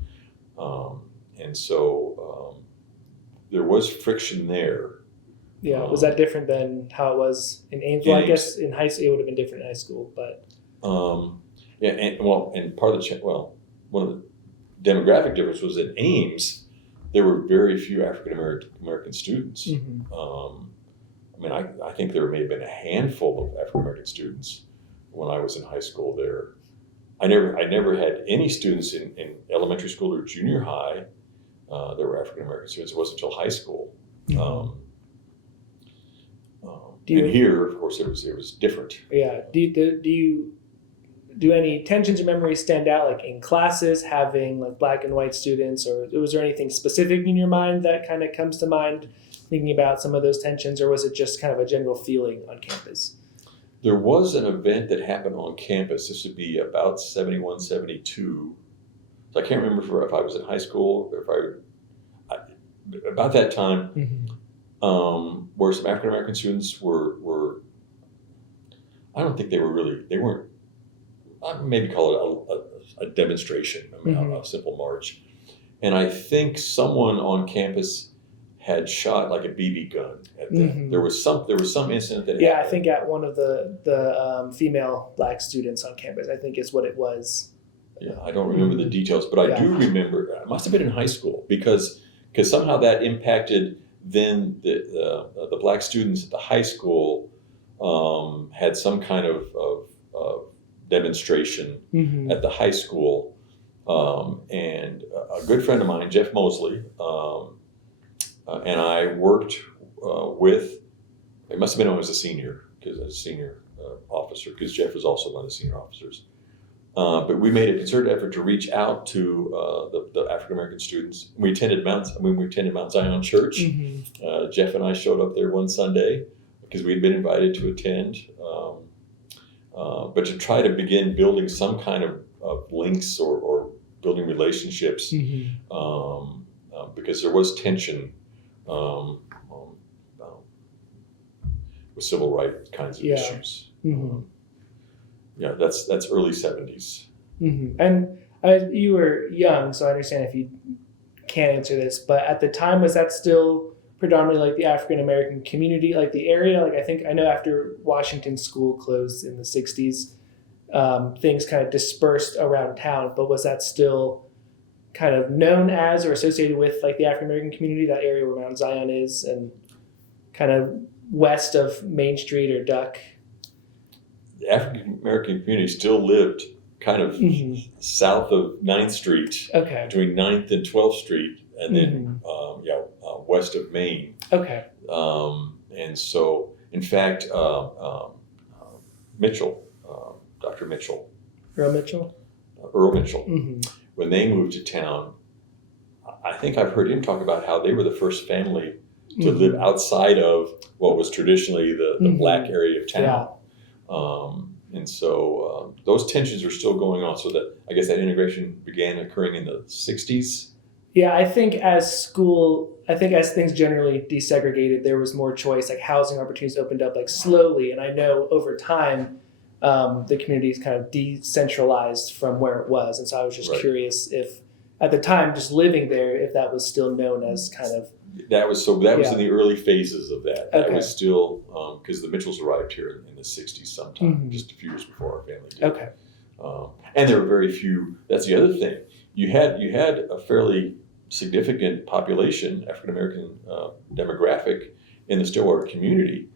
And so there was friction there. Yeah, was that different than how it was in Ames? Well, I guess in high school it would have been different in high school, but and part of one of the demographic difference was in Ames, there were very few African American students. I think there may have been a handful of African American students when I was in high school there. I never had any students in elementary school or junior high. There were African American students. It wasn't until high school. And here, of course, it was different. Yeah. Do any tensions or memories stand out, like in classes, having like black and white students, or was there anything specific in your mind that kind of comes to mind thinking about some of those tensions, or was it just kind of a general feeling on campus? There was an event that happened on campus. This would be about 71, 72. So I can't remember if I was in high school or about that time, where some African American students were, I don't think they weren't, I'd maybe call it a demonstration, a simple march. And I think someone on campus had shot like a BB gun at them. There was some incident that happened. I think at one of the female black students on campus, I think is what it was. Yeah, I don't remember the details, but I do remember, it must have been in high school, because somehow that impacted then the black students at the high school had some kind of demonstration at the high school. And a good friend of mine, Jeff Mosley, and I worked with, it must have been when I was a senior officer, because Jeff was also one of the senior officers. But we made a concerted effort to reach out to the African American students. We attended Mount Zion Church. Jeff and I showed up there one Sunday because we had been invited to attend, but to try to begin building some kind of links or building relationships, because there was tension with civil rights kinds of issues. That's early 70s. And you were young, so I understand if you can't answer this, but at the time, was that still predominantly like the African American community, like the area? Like I know after Washington School closed in the 60s, things kind of dispersed around town, but was that still kind of known as or associated with like the African American community, that area where Mount Zion is and kind of west of Main Street or Duck? The African American community still lived kind of south of 9th Street, between 9th and 12th Street, and then west of Main. And so, in fact, Mitchell, Dr. Mitchell, Earl Mitchell, when they moved to town, I think I've heard him talk about how they were the first family to live outside of what was traditionally the black area of town. And so those tensions are still going on. So that, I guess, that integration began occurring in the 60s. Yeah, I think as things generally desegregated, there was more choice, like housing opportunities opened up like slowly. And I know over time, the community is kind of decentralized from where it was. And so I was just curious if at the time, just living there, if that was still known as kind of. That was in the early phases of that. That was still, because the Mitchells arrived here in the 60s sometime, just a few years before our family did. And there were very few, that's the other thing. You had a fairly significant population, African American demographic in the Stillwater community.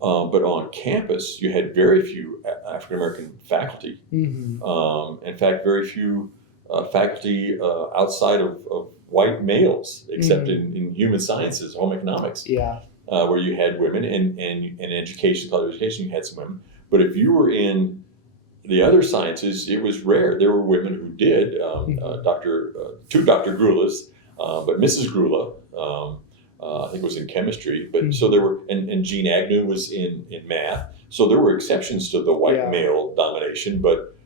But on campus, you had very few African American faculty. In fact, very few faculty outside of white males, except in human sciences, home economics, where you had women, and in education, college education, you had some women. But if you were in the other sciences, it was rare. There were women who did, two Dr. Grulas, but Mrs. Grula, I think was in chemistry. But so there were, and Jean Agnew was in math. So there were exceptions to the white male domination, but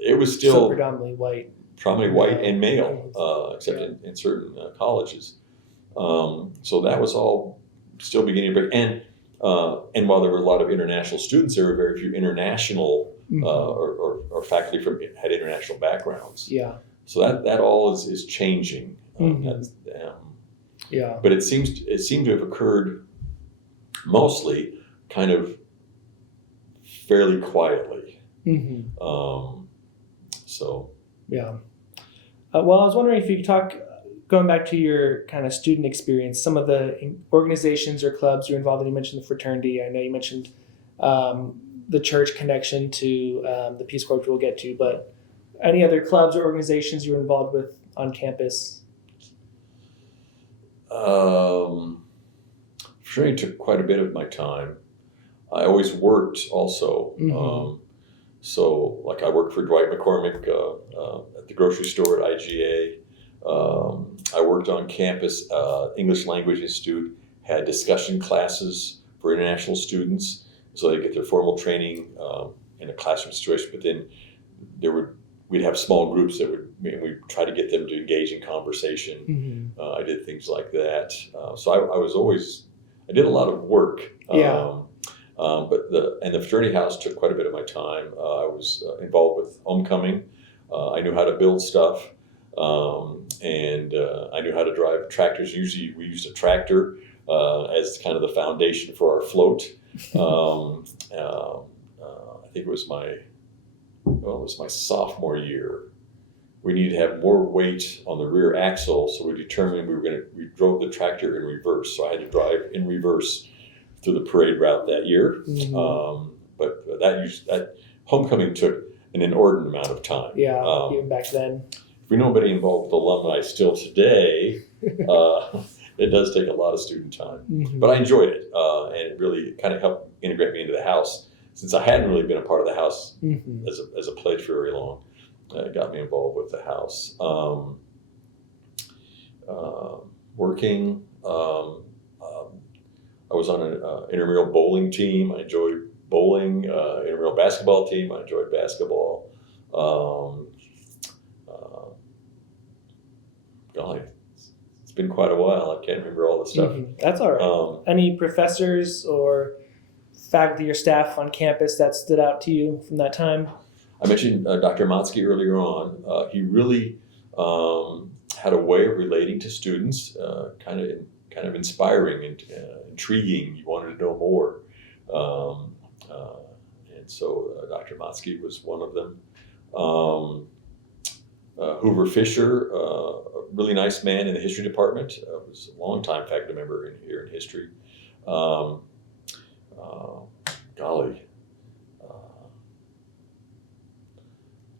it was still predominantly white. Predominantly white and male, except in certain colleges. So that was all still beginning to break. And while there were a lot of international students, there were very few international or faculty had international backgrounds. So that all is changing. But it seemed to have occurred mostly kind of fairly quietly. Well, I was wondering if you could talk, going back to your kind of student experience, some of the organizations or clubs you're involved in. You mentioned the fraternity. I know you mentioned the church connection to the Peace Corps, which we'll get to, but any other clubs or organizations you were involved with on campus? Fraternity took quite a bit of my time. I always worked also. So, like, I worked for Dwight McCormick at the grocery store at IGA. I worked on campus. English Language Institute had discussion classes for international students, so they get their formal training in a classroom situation. But then we'd have small groups that we'd try to get them to engage in conversation. I did things like that. So I did a lot of work. But the fraternity house took quite a bit of my time. I was involved with homecoming. I knew how to build stuff, and I knew how to drive tractors. Usually, we used a tractor as kind of the foundation for our float. I think it was my sophomore year. We needed to have more weight on the rear axle, so we determined we drove the tractor in reverse. So I had to drive in reverse through the parade route that year. But that homecoming took an inordinate amount of time. Even back then. If we know anybody involved with alumni still today, it does take a lot of student time. But I enjoyed it, and it really kind of helped integrate me into the house, since I hadn't really been a part of the house as a pledge for very long. It got me involved with the house. Working. I was on an intramural bowling team. I enjoyed bowling. Intramural basketball team. I enjoyed basketball. Golly, it's been quite a while. I can't remember all the stuff. That's all right. Any professors or faculty or staff on campus that stood out to you from that time? I mentioned Dr. Motsky earlier on. He really had a way of relating to students, kind of inspiring and intriguing. You wanted to know more. And so Dr. Motsky was one of them. Hoover Fisher, a really nice man in the history department, was a long-time faculty member here in history.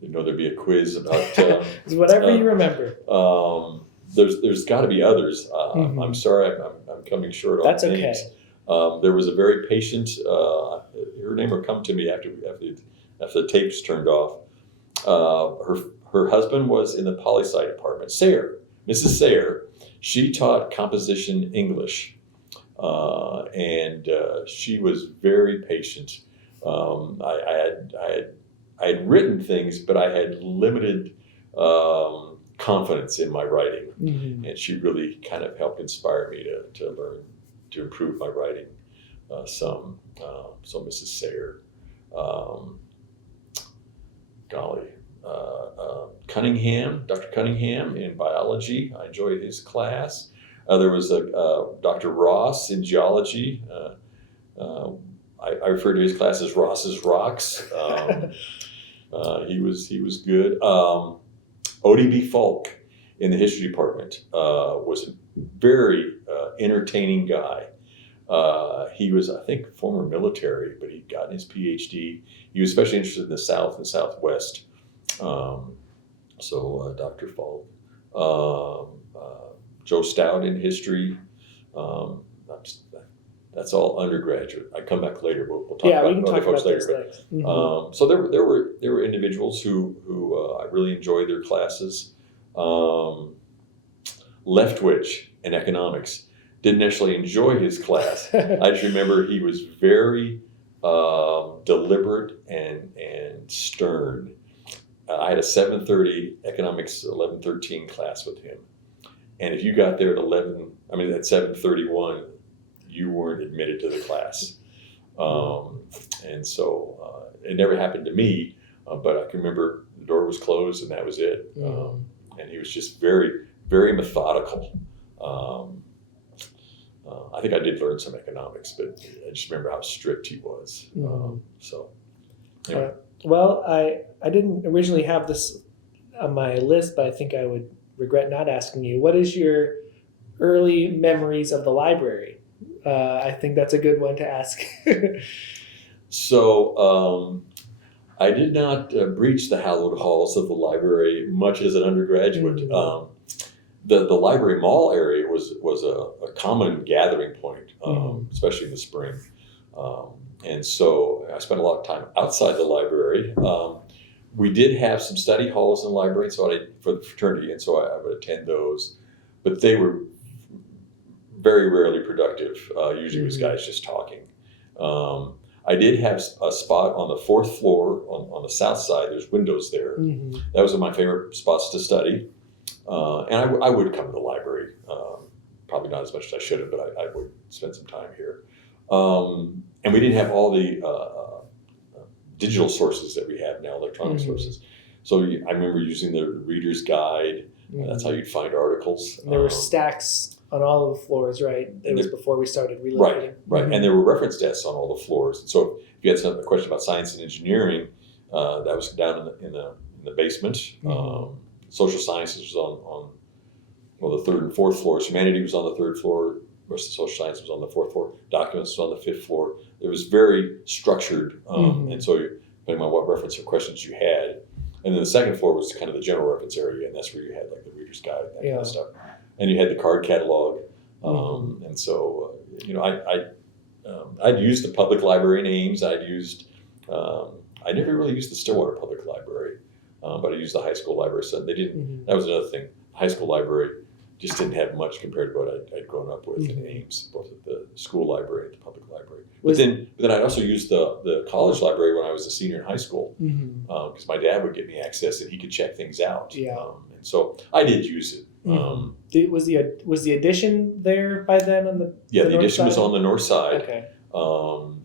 Didn't know there'd be a quiz about whatever you remember. There's got to be others. I'm sorry, I'm coming short on That's names. okay. There was a very patient. Her name will come to me after the tapes turned off. Her husband was in the poli-sci department. Sayre, Mrs. Sayre, she taught composition English, and she was very patient. I had written things, but I had limited confidence in my writing, and she really kind of helped inspire me to learn to improve my writing some. So Mrs. Sayre, Cunningham, Dr. Cunningham in biology. I enjoyed his class. There was Dr. Ross in geology. I refer to his class as Ross's Rocks. He was good. ODB Falk in the history department was a very entertaining guy. He was, I think, former military, but he'd gotten his PhD. He was especially interested in the South and Southwest. Dr. Falk, Joe Stout in history. That's all undergraduate. I come back later. We'll talk about other folks later. But, so there were individuals who I really enjoyed their classes. Leftwich in economics didn't necessarily enjoy his class. I just remember he was very deliberate and stern. I had a 7:30 economics 11:13 class with him, and if you got there at 7:31, you weren't admitted to the class. And so it never happened to me, but I can remember the door was closed and that was it. And he was just very, very methodical. I think I did learn some economics, but I just remember how strict he was. Anyway. Well, I didn't originally have this on my list, but I think I would regret not asking you. What is your early memories of the library? I think that's a good one to ask. So I did not breach the hallowed halls of the library much as an undergraduate. The library mall area was a common gathering point, especially in the spring. And so I spent a lot of time outside the library. We did have some study halls in the library for the fraternity, and so I would attend those. But they were very rarely productive. Usually it was guys just talking. I did have a spot on the 4th floor on the south side. There's windows there. That was one of my favorite spots to study. And I would come to the library. Probably not as much as I should have, but I would spend some time here. And we didn't have all the digital sources that we have now, electronic sources. So I remember using the Reader's Guide. That's how you'd find articles. And there were stacks on all of the floors, right? It was before we started relocating. Right. And there were reference desks on all the floors. And so if you had a question about science and engineering, that was down in the basement. Social sciences was on the 3rd and 4th floors. Humanity was on the 3rd floor. The rest of social science was on the 4th floor. Documents was on the 5th floor. It was very structured. And so depending on what reference or questions you had. And then the 2nd floor was kind of the general reference area, and that's where you had like the Reader's Guide, that kind of stuff. And you had the card catalog. And so, I'd used the public library in Ames. I never really used the Stillwater Public Library, but I used the high school library. So they didn't, that was another thing. High school library just didn't have much compared to what I'd grown up with in Ames, both at the school library and the public library. But then I'd also used the college library when I was a senior in high school, because my dad would get me access and he could check things out. And so I did use it. Was the addition there by then on the the addition was on the north side. Okay.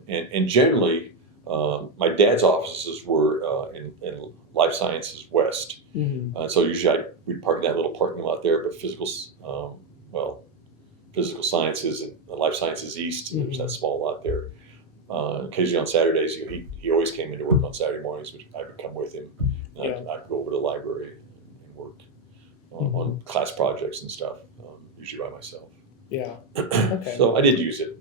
And generally my dad's offices were in Life Sciences West. So usually we'd park in that little parking lot there, but physical sciences and Life Sciences East, there was that small lot there. Occasionally on Saturdays, he always came into work on Saturday mornings, which I would come with him. And I'd go over to the library and work on class projects and stuff, usually by myself. Okay. So I did use it.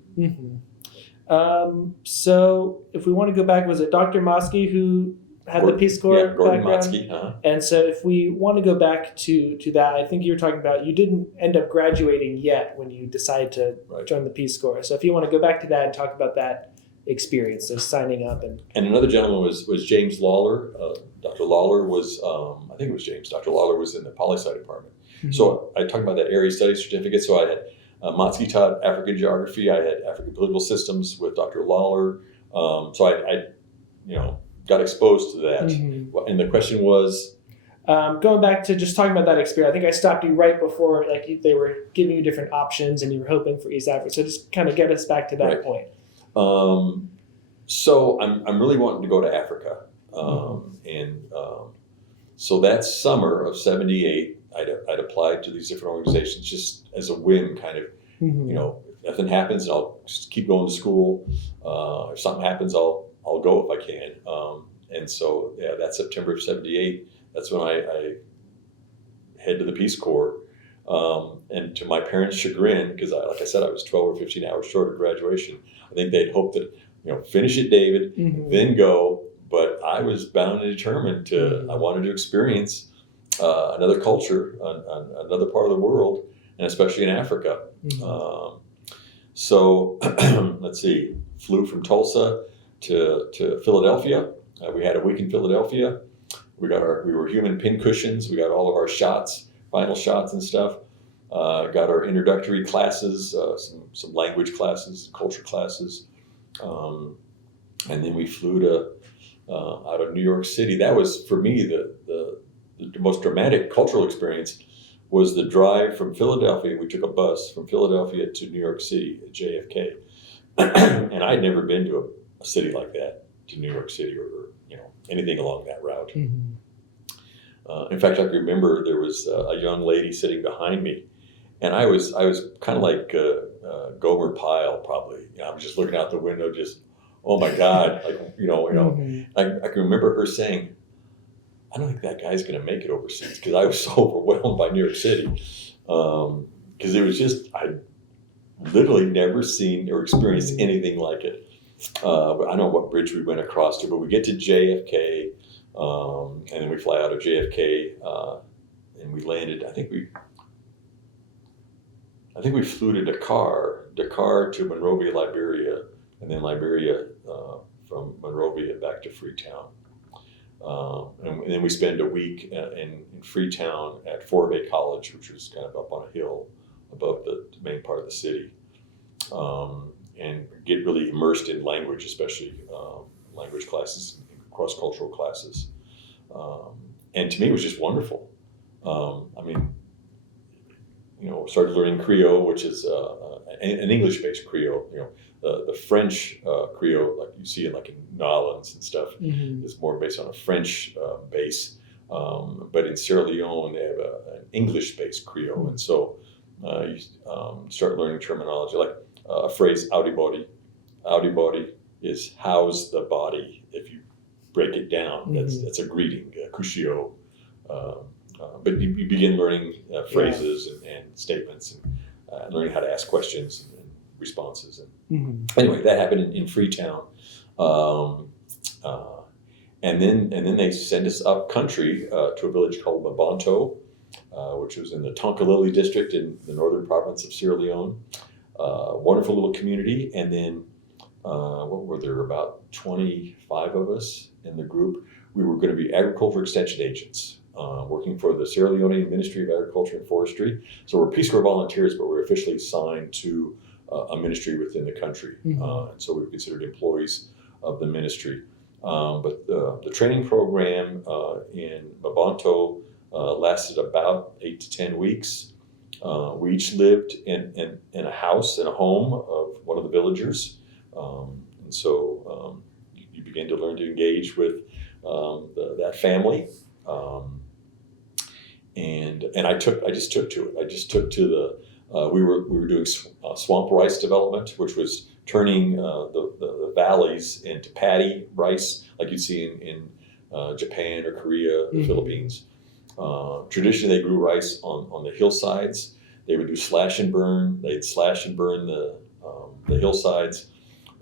So if we want to go back, was it Dr. Motzke who had the Peace Corps Gordon background? Motzke. And so if we want to go back to that, I think you were talking about you didn't end up graduating yet when you decided to join the Peace Corps. So if you want to go back to that and talk about that experience of signing up. And another gentleman was James Lawler. Dr. Lawler was, I think it was James. Dr. Lawler was in the poli-sci department. So I talked about that area study certificate. So I had Motzke taught African geography. I had African political systems with Dr. Lawler. So I got exposed to that. And the question was? Going back to just talking about that experience, I think I stopped you right before they were giving you different options and you were hoping for East Africa. So just kind of get us back to that point. So I'm really wanting to go to Africa. So that summer of 78, I'd applied to these different organizations just as a whim, kind of, if nothing happens, I'll just keep going to school. If something happens, I'll go if I can. And so, that September of 78, that's when I head to the Peace Corps. And to my parents' chagrin, because like I said, I was 12 or 15 hours short of graduation. I think they'd hoped that, finish it, David, then go. But I was bound and determined I wanted to experience another culture, another part of the world, and especially in Africa. So let's see, flew from Tulsa to Philadelphia. We had a week in Philadelphia. We were human pin cushions. We got all of our shots, final shots and stuff. Got our introductory classes, some language classes, culture classes, and then we flew to out of New York City. That was for me the most dramatic cultural experience. Was the drive from Philadelphia. We took a bus from Philadelphia to New York City at JFK, and I'd never been to a city like that, to New York City, or anything along that route. In fact, I can remember there was a young lady sitting behind me, and I was kind of like Gomer Pyle, probably. I was just looking out the window, just, oh my God, like I can remember her saying, I don't think that guy's going to make it overseas, because I was so overwhelmed by New York City, because it was just, I'd literally never seen or experienced anything like it. I don't know what bridge we went across to, but we get to JFK, and then we fly out of JFK, and we landed. I think we flew to Dakar to Monrovia, Liberia, and then Liberia from Monrovia back to Freetown. And then we spent a week in Freetown at Fort Bay College, which was kind of up on a hill above the main part of the city, and get really immersed in language, especially language classes, cross-cultural classes. And to me, it was just wonderful. Started learning Creole, which is an English-based Creole. The French Creole, like you see in New Orleans and stuff, is more based on a French base. But in Sierra Leone, they have an English-based Creole, and so you start learning terminology like a phrase "outy body." Outy body is "how's the body?" If you break it down, that's a greeting, kushio. But you begin learning phrases and statements, and learning how to ask questions and responses. And anyway, that happened in Freetown, and then they sent us up country to a village called Mabonto, which was in the Tonkalili district in the northern province of Sierra Leone. Wonderful little community, and then what were there, about 25 of us in the group. We were going to be agriculture extension agents, working for the Sierra Leone Ministry of Agriculture and Forestry. So we're Peace Corps volunteers, but we're officially signed to a ministry within the country. And so we were considered employees of the ministry. But the training program in Mabonto lasted about 8 to 10 weeks. We each lived in a house, in a home of one of the villagers. And so you begin to learn to engage with that family. And I just took to it. I just took to the, we were doing swamp rice development, which was turning the valleys into paddy rice, like you'd see in Japan or Korea, the Philippines. Traditionally, they grew rice on the hillsides. They would do slash and burn. They'd slash and burn the hillsides.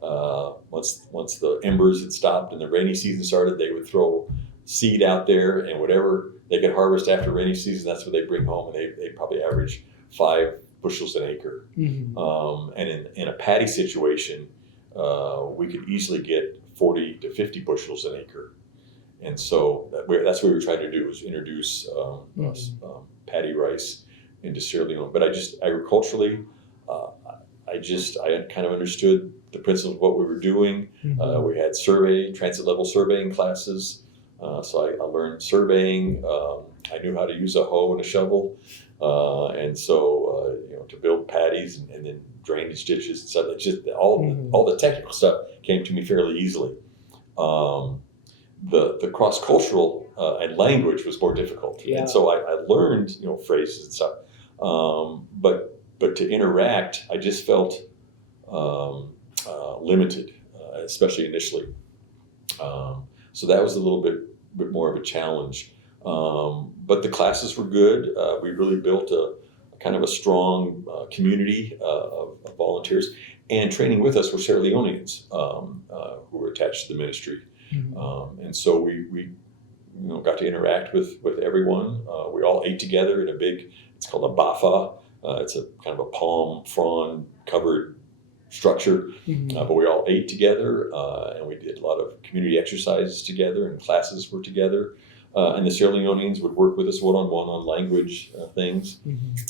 Once the embers had stopped and the rainy season started, they would throw seed out there, and whatever they could harvest after rainy season, that's what they bring home, and they probably average 5 bushels an acre. And in a paddy situation, we could easily get 40 to 50 bushels an acre. And so that's what we were trying to do, was introduce paddy rice into Sierra Leone. But agriculturally, I kind of understood the principles of what we were doing. We had transit level surveying classes. So I learned surveying. I knew how to use a hoe and a shovel. And so, to build paddies and then drainage ditches and stuff, just all the technical stuff came to me fairly easily. The cross-cultural and language was more difficult. Yeah. And so I learned, phrases and stuff. But to interact, I just felt limited, especially initially. So that was a little bit more of a challenge. But the classes were good. We really built a kind of a strong community of volunteers. And training with us were Sierra Leoneans who were attached to the ministry. And so we got to interact with everyone. We all ate together in a big, it's called a bafa. It's a kind of a palm frond covered structure, but we all ate together, and we did a lot of community exercises together, and classes were together. And the Sierra Leoneans would work with us one-on-one on language things.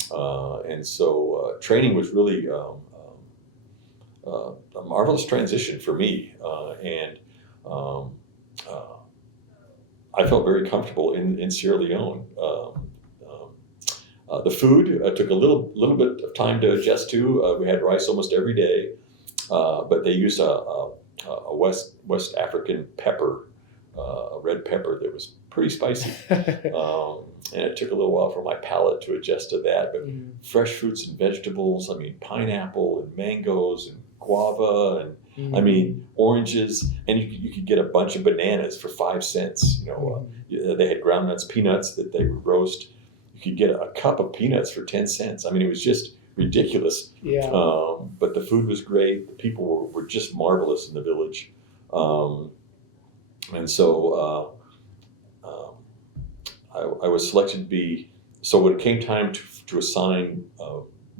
And so training was really a marvelous transition for me. And I felt very comfortable in Sierra Leone. The food took a little bit of time to adjust to. We had rice almost every day, but they used a West African pepper, a red pepper that was pretty spicy. And it took a little while for my palate to adjust to that. But fresh fruits and vegetables, I mean, pineapple and mangoes and guava and I mean, oranges, and you could get a bunch of bananas for 5 cents. They had ground nuts, peanuts that they would roast. You could get a cup of peanuts for 10 cents. I mean, it was just ridiculous. Yeah. But the food was great. The people were just marvelous in the village. And so I was selected to be, so when it came time to assign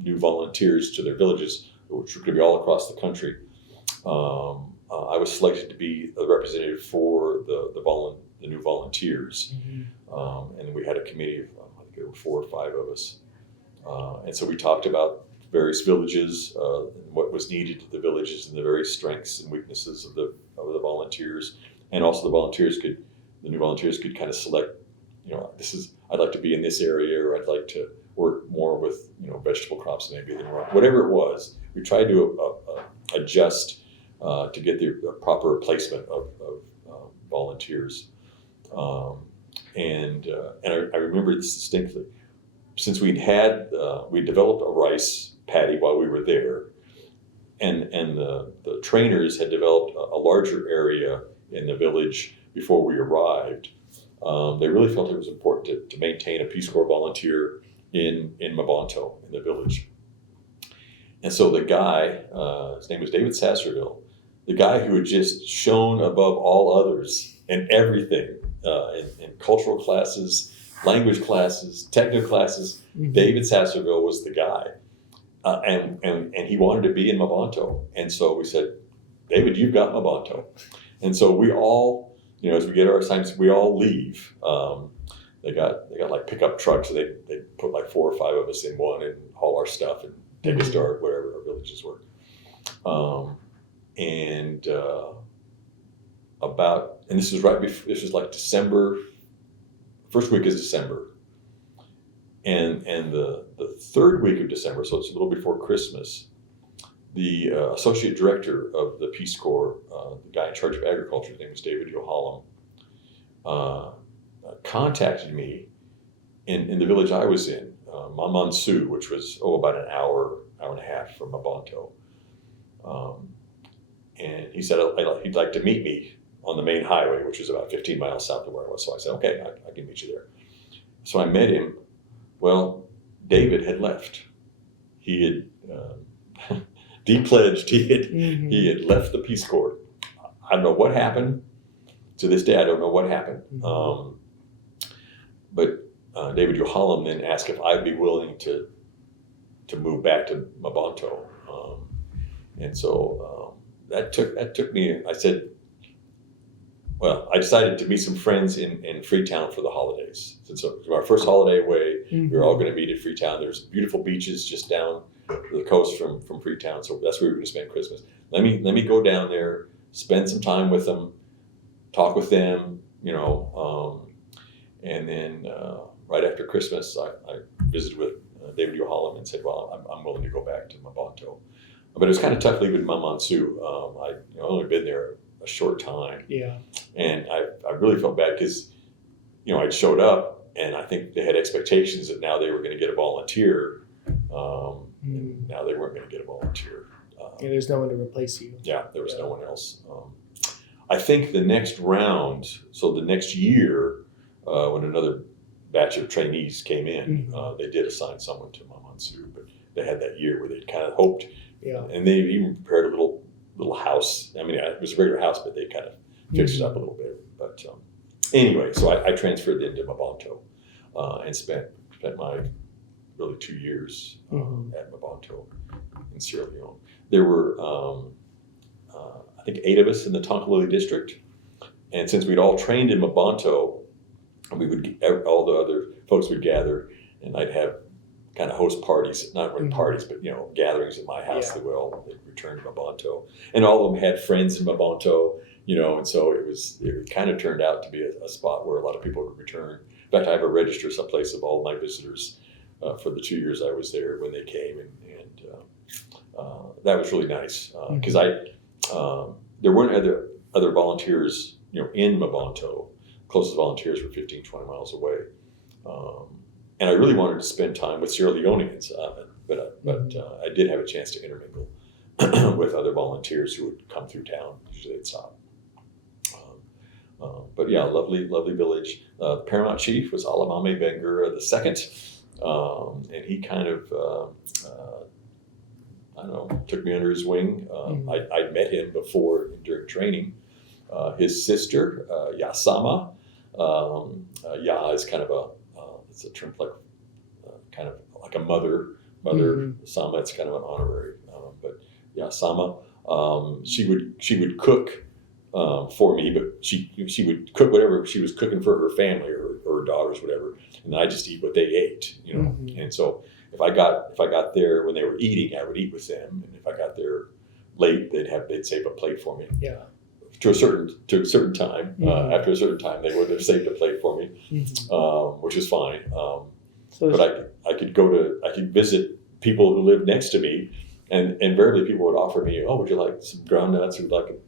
new volunteers to their villages, which were going to be all across the country, I was selected to be a representative for the new volunteers. And we had a committee of, I think there were 4 or 5 of us. And so we talked about various villages, what was needed at the villages, and the various strengths and weaknesses of the volunteers. And also the new volunteers could kind of select, I'd like to be in this area, or I'd like to work more with, vegetable crops maybe than whatever it was. We tried to adjust to get the proper placement of volunteers. And I remember this distinctly. Since we developed a rice paddy while we were there, and the trainers had developed a larger area in the village before we arrived, they really felt it was important to maintain a Peace Corps volunteer in Mabonto, in the village. And so the guy, his name was David Sasserville, the guy who had just shone above all others in everything, in cultural classes, language classes, technical classes, David Sasserville was the guy. And he wanted to be in Mabonto. And so we said, David, you've got Mabonto. And so we all, as we get our assignments, we all leave. They got like pickup trucks. So they put like 4 or 5 of us in one and haul our stuff and take us to wherever our villages were. And this was right before, this was like December, first week is December. And the 3rd week of December, so it's a little before Christmas, the associate director of the Peace Corps, the guy in charge of agriculture, his name was David Yohalam, contacted me in the village I was in, Mamansu, which was about an hour and a half from Mabonto. And he said he'd like to meet me on the main highway, which was about 15 miles south of where I was. So I said, okay, I can meet you there. So I met him. Well, David had left. He had de-pledged. He had left the Peace Corps. I don't know what happened. To this day, I don't know what happened. But David Yohalam then asked if I'd be willing to move back to Mabonto. And so that took me, I said, well, I decided to meet some friends in Freetown for the holidays. So our first holiday away, we were all going to meet at Freetown. There's beautiful beaches just down the coast from Freetown. So that's where we were going to spend Christmas. Let me go down there, spend some time with them, talk with them, and then right after Christmas, I visited with David Yohalam and said, well, I'm willing to go back to Mabonto. But it was kind of tough leaving Mamansu. I'd only been there a short time. Yeah. And I really felt bad because, I'd showed up and I think they had expectations that now they were going to get a volunteer. And now they weren't going to get a volunteer. There's no one to replace you. Yeah, there was no one else. I think the next round, so the next year, when another batch of trainees came in, they did assign someone to Mamansu, but they had that year where they kind of hoped, and they even prepared a little house. I mean, it was a regular house, but they kind of fixed it up a little bit. But anyway, so I transferred into Mabanto and spent my really 2 years at Mabanto in Sierra Leone. There were, I think, 8 of us in the Tonkalili district. And since we'd all trained in Mabanto, all the other folks would gather, and I'd have kind of host parties, not really parties, but gatherings at my house. They'd return to Mabanto, and all of them had friends in Mabanto, and so it kind of turned out to be a spot where a lot of people would return. In fact, I have a register someplace of all my visitors for the 2 years I was there when they came, and that was really nice because there weren't other volunteers, in Mabanto. Closest volunteers were 15, 20 miles away. And I really wanted to spend time with Sierra Leoneans, but I did have a chance to intermingle with other volunteers who would come through town. Usually they'd stop. But yeah, lovely village. The paramount chief was Alamame Bengura II, and he kind of, I don't know, took me under his wing. I'd met him before during training. His sister, Yasama, Ya is kind of it's a term like kind of like a mother. Sama, it's kind of an honorary, but Yasama, she would cook for me, but she would cook whatever she was cooking for her family or her daughters, whatever, and I just eat what they ate, And so if I got there when they were eating, I would eat with them, and if I got there late, they'd save a plate for me. Yeah. To a certain time. After a certain time, they would have saved a plate for me, which is fine. But I could visit people who lived next to me, and invariably people would offer me, "Oh, would you like some ground nuts?" Or like,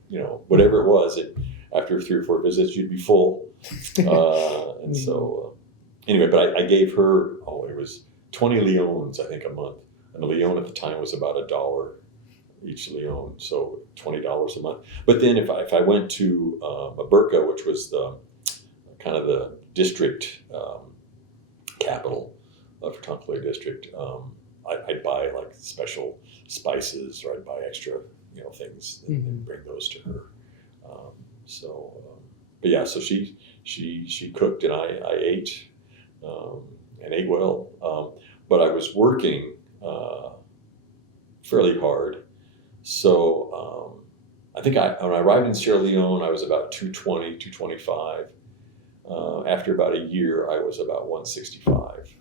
whatever it was. And after 3 or 4 visits, you'd be full. And so, anyway, but I gave her, it was 20 leones, I think, a month. And a leone at the time was about $1 each leone, so $20 a month. But then if I went to Maburka, which was the kind of the district capital for Tonkalili district, I'd buy like special spices, or I'd buy extra things and bring those to her. But yeah, so she cooked and I ate and ate well. But I was working fairly hard. So I think when I arrived in Sierra Leone, I was about 220, 225. After about a year, I was about 165.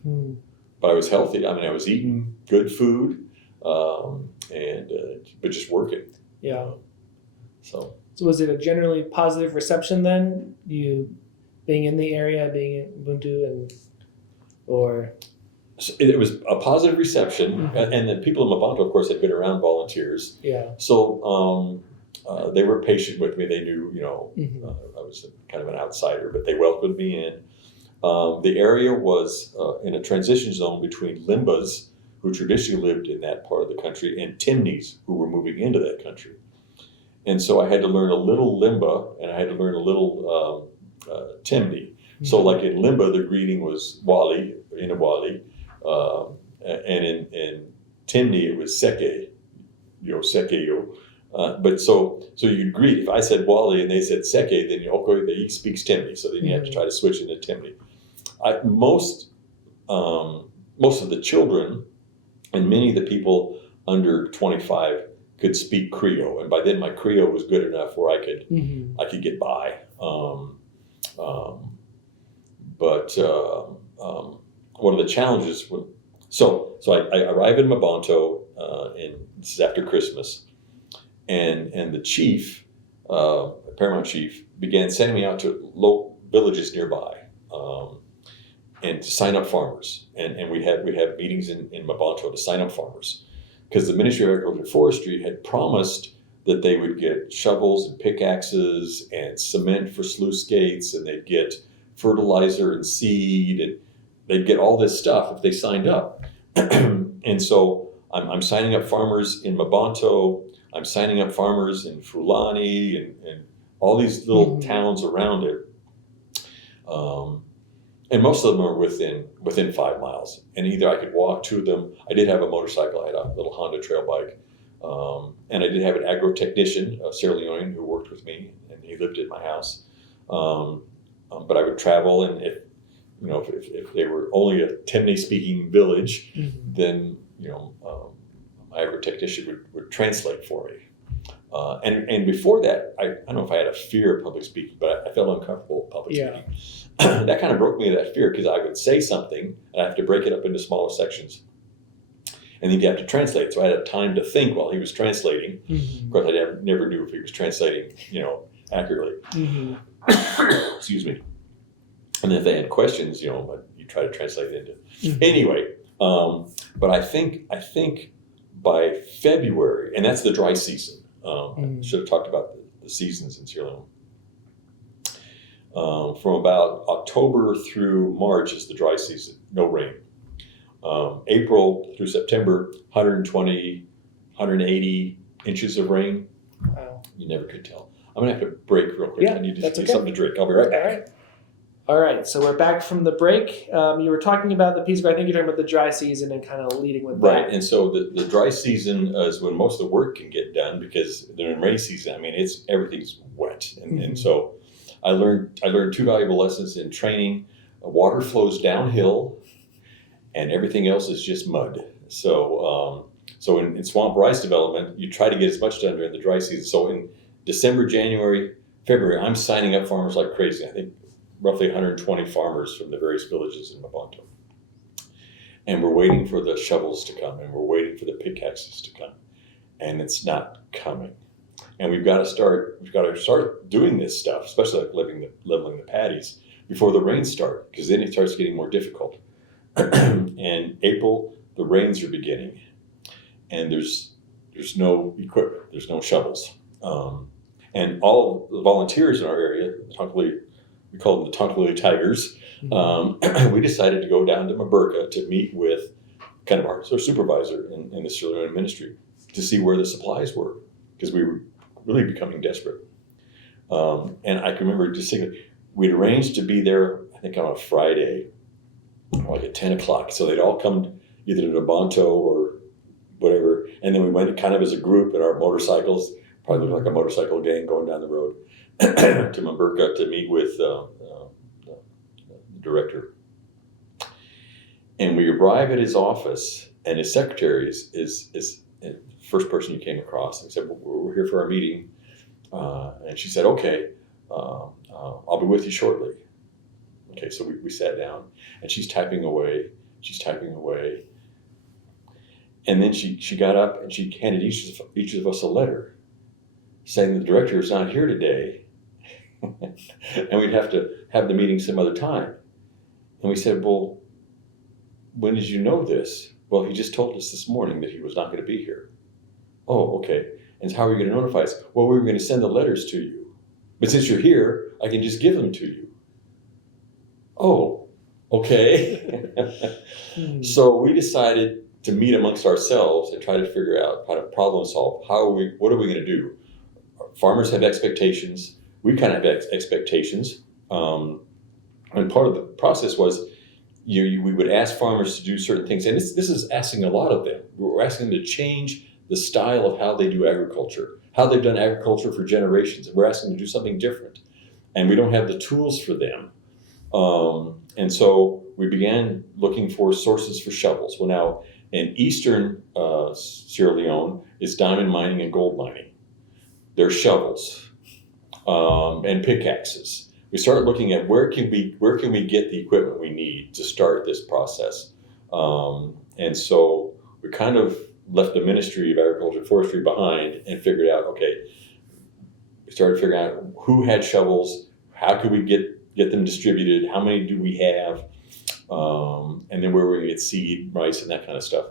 But I was healthy. I mean, I was eating good food, but just working. Yeah. So was it a generally positive reception then? You being in the area, being in Ubuntu, or? So it was a positive reception, and the people in Mabanto, of course, had been around volunteers. Yeah. So they were patient with me. They knew, I was kind of an outsider, but they welcomed me in. The area was in a transition zone between Limbas, who traditionally lived in that part of the country, and Timnis, who were moving into that country. And so I had to learn a little Limba, and I had to learn a little Timni. So like in Limba, the greeting was Wali, Inawali. And in Timni, it was Seke, Sekeyo. But so you'd greet. If I said Wali and they said Seke, then he speaks Timni. So then you have to try to switch into Timni. Most of the children and many of the people under 25 could speak Creole, and by then my Creole was good enough where I could get by. But one of the challenges was, so I arrived in Mabanto, and this is after Christmas, and the chief, paramount chief, began sending me out to local villages nearby, and to sign up farmers, and we'd have meetings in Mabanto to sign up farmers, because the Ministry of Agriculture and Forestry had promised that they would get shovels and pickaxes and cement for sluice gates, and they'd get fertilizer and seed, and they'd get all this stuff if they signed up. And so I'm signing up farmers in Mabanto, I'm signing up farmers in Fulani and all these little towns around it. and most of them are within 5 miles. And either I could walk to them. I did have a motorcycle. I had a little Honda trail bike. And I did have an agro-technician, a Sierra Leone, who worked with me, and he lived at my house. But I would travel, and if they were only a Temne-speaking village, then my agro-technician would translate for me. And before that, I don't know if I had a fear of public speaking, but I felt uncomfortable with public speaking. That kind of broke me of that fear, because I would say something, and I have to break it up into smaller sections. And then you have to translate. So I had time to think while he was translating. Of course, I never knew if he was translating, accurately. Excuse me. And if they had questions, you try to translate it into. Anyway, but I think by February, and that's the dry season. I should have talked about the seasons in Sierra Leone. From about October through March is the dry season, no rain. April through September, 120, 180 inches of rain. Wow. You never could tell. I'm going to have to break real quick. Yeah, I need to that's get okay. something to drink. I'll be right back. All right. So we're back from the break. You were talking about the Peace Corps. I think you're talking about the dry season and kind of leading with that. Right. And so the dry season is when most of the work can get done, because during rainy season, everything's wet. And so I learned 2 valuable lessons in training. Water flows downhill, and everything else is just mud. So in swamp rice development, you try to get as much done during the dry season. So in December, January, February, I'm signing up farmers like crazy. I think roughly 120 farmers from the various villages in Mabonto. And we're waiting for the shovels to come, and we're waiting for the pickaxes to come. And it's not coming. And we've got to start doing this stuff, especially like leveling the paddies, before the rains start, because then it starts getting more difficult. And April, the rains are beginning, and there's no equipment, there's no shovels. And all the volunteers in our area, we call them the Tonkalili Tigers, we decided to go down to Maburka to meet with kind of our supervisor in the Sierra Leone ministry to see where the supplies were, because we were really becoming desperate. And I can remember just thinking, we'd arranged to be there, I think on a Friday, like at 10 o'clock. So they'd all come either to Bonto or whatever. And then we went kind of as a group in our motorcycles, probably like a motorcycle gang going down the road to Maburka to meet with the director. And we arrive at his office, and his secretary is the first person you came across. And he said, we're here for our meeting. And she said, okay, I'll be with you shortly. Okay, so we sat down, and she's typing away. And then she got up, and she handed each of us a letter saying the director is not here today, and we'd have to have the meeting some other time. And we said, well, when did you know this? Well, he just told us this morning that he was not going to be here. Oh, okay. And how are you going to notify us? Well, we were going to send the letters to you. But since you're here, I can just give them to you. Oh, okay. So we decided to meet amongst ourselves and try to figure out how to problem solve. What are we going to do? Farmers have expectations. We kind of have expectations. And part of the process was we would ask farmers to do certain things. And this is asking a lot of them. We're asking them to change the style of how they do agriculture, how they've done agriculture for generations. And we're asking them to do something different. And we don't have the tools for them. And so we began looking for sources for shovels. Well, now in eastern Sierra Leone is diamond mining and gold mining. There's shovels and pickaxes. We started looking at where can we get the equipment we need to start this process. And so we kind of left the Ministry of Agriculture and Forestry behind and figured out, okay, we started figuring out who had shovels, how could we get them distributed, how many do we have, and then where we're going to get seed, rice, and that kind of stuff.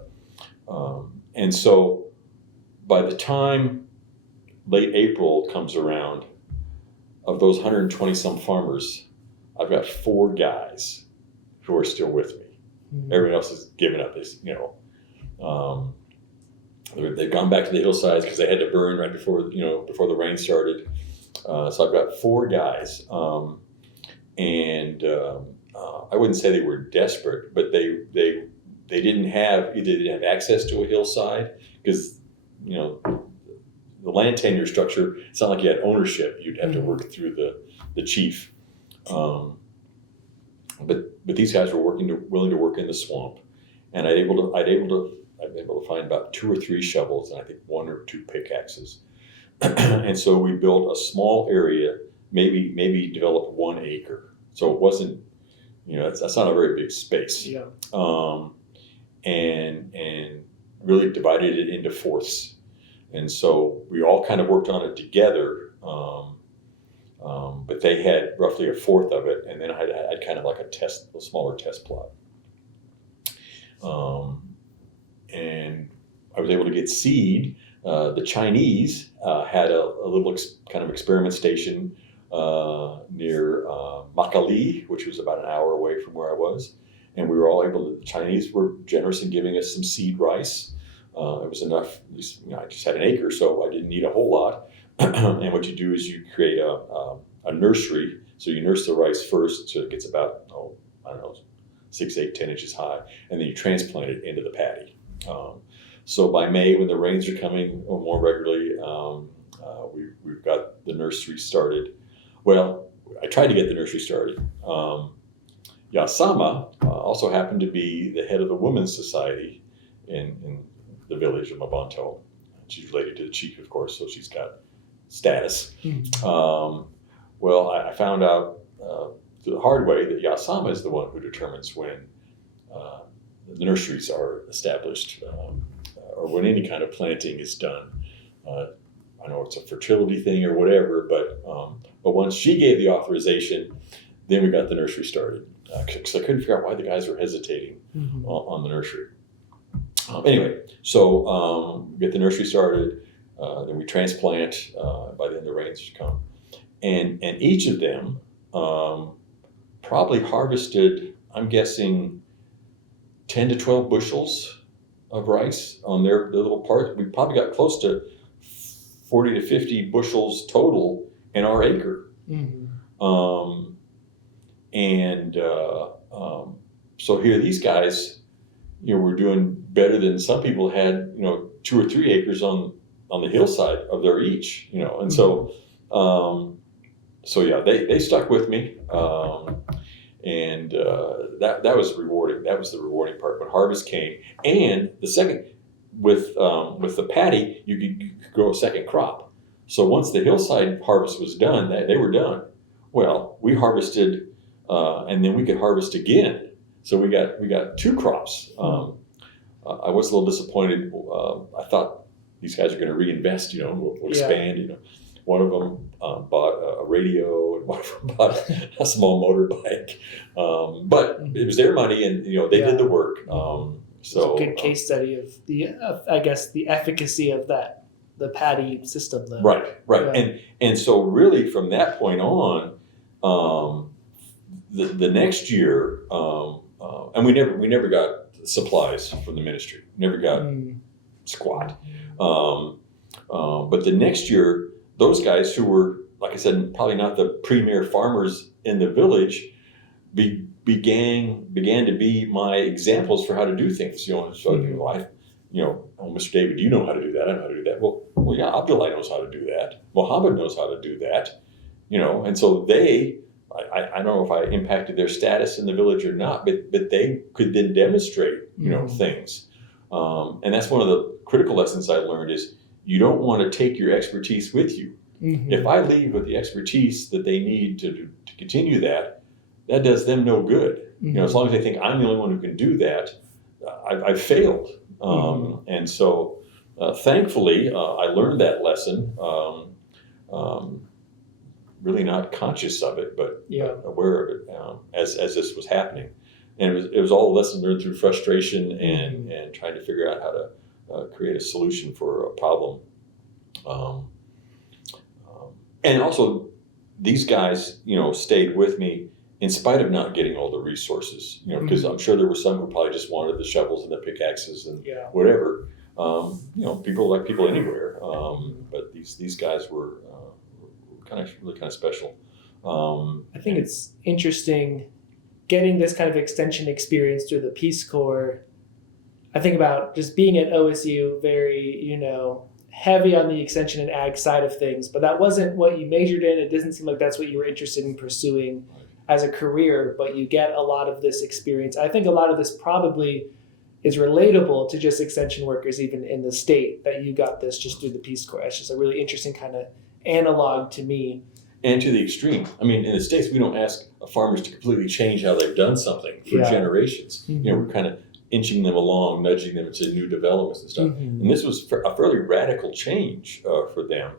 And so by the time late April comes around, of those 120 some farmers, I've got 4 guys who are still with me. Everyone else has given up. They've gone back to the hillsides because they had to burn right before the rain started. So I've got 4 guys, and I wouldn't say they were desperate, but they didn't have access to a hillside because, the land tenure structure, it's not like you had ownership. You'd have to work through the chief. But these guys were willing to work in the swamp, and I'd able to find about 2 or 3 shovels and I think 1 or 2 pickaxes. And so we built a small area, maybe developed 1 acre. So it wasn't, that's not a very big space. Yeah. And really divided it into fourths. And so we all kind of worked on it together, but they had roughly a fourth of it, and then I had kind of like a smaller test plot. And I was able to get seed. The Chinese had a little kind of experiment station near Makali, which was about an hour away from where I was. And we were all the Chinese were generous in giving us some seed rice. It was enough, at least, I just had an acre, so I didn't need a whole lot. And what you do is you create a nursery. So you nurse the rice first, so it gets about, 6, 8, 10 inches high. And then you transplant it into the paddy. So by May, when the rains are coming more regularly, we've got the nursery started. Well, I tried to get the nursery started. Yasama also happened to be the head of the Women's Society in the village of Mabanto. She's related to the chief, of course, so she's got status. Well, I found out the hard way that Yasama is the one who determines when the nurseries are established or when any kind of planting is done. I know it's a fertility thing or whatever, but once she gave the authorization, then we got the nursery started. Because I couldn't figure out why the guys were hesitating on the nursery. Anyway, so we get the nursery started, then we transplant, by then the rains come. And each of them probably harvested, I'm guessing, 10 to 12 bushels of rice on their little part. We probably got close to 40 to 50 bushels total in our acre. So here these guys, were doing better than some people had, 2 or 3 acres on the hillside of their each, and so yeah, they stuck with me, and that was rewarding. That was the rewarding part. When harvest came, and the second with the paddy, you could grow a second crop. So once the hillside harvest was done, they were done. Well, we harvested, and then we could harvest again. So we got 2 crops. I was a little disappointed. I thought these guys are going to reinvest. We'll expand. One of them bought a radio, and one of them bought a small motorbike. But it was their money, and they did the work. So it's a good case study of the, I guess, the efficacy of the paddy system, though. Right. Yeah. And so really from that point on, the next year, and we never got supplies from the ministry. Never got squat. But the next year, those guys who were, like I said, probably not the premier farmers in the village, began to be my examples for how to do things. So oh, Mr. David, you know how to do that. I know how to do that. Well, yeah, Abdullah knows how to do that. Muhammad knows how to do that. And so I don't know if I impacted their status in the village or not, but they could then demonstrate, things. And that's one of the critical lessons I learned is you don't want to take your expertise with you. If I leave with the expertise that they need to continue that does them no good. As long as they think I'm the only one who can do that, I've failed. And so thankfully, I learned that lesson. Really not conscious of it, but aware of it as this was happening. And it was all a lesson learned through frustration and trying to figure out how to create a solution for a problem. And also, these guys, stayed with me in spite of not getting all the resources, because I'm sure there were some who probably just wanted the shovels and the pickaxes and whatever. People anywhere. But these guys were really kind of special. I think it's interesting getting this kind of extension experience through the Peace Corps, I think about just being at OSU, very, heavy on the extension and ag side of things, but that wasn't what you majored in. It doesn't seem like that's what you were interested in pursuing as a career, but you get a lot of this experience. I think a lot of this probably is relatable to just extension workers, even in the state, that you got this just through the Peace Corps. It's just a really interesting kind of analog to me. And to the extreme. I mean, in the States, we don't ask farmers to completely change how they've done something for generations. Mm-hmm. We're kind of inching them along, nudging them into new developments and stuff. Mm-hmm. And this was a fairly radical change for them.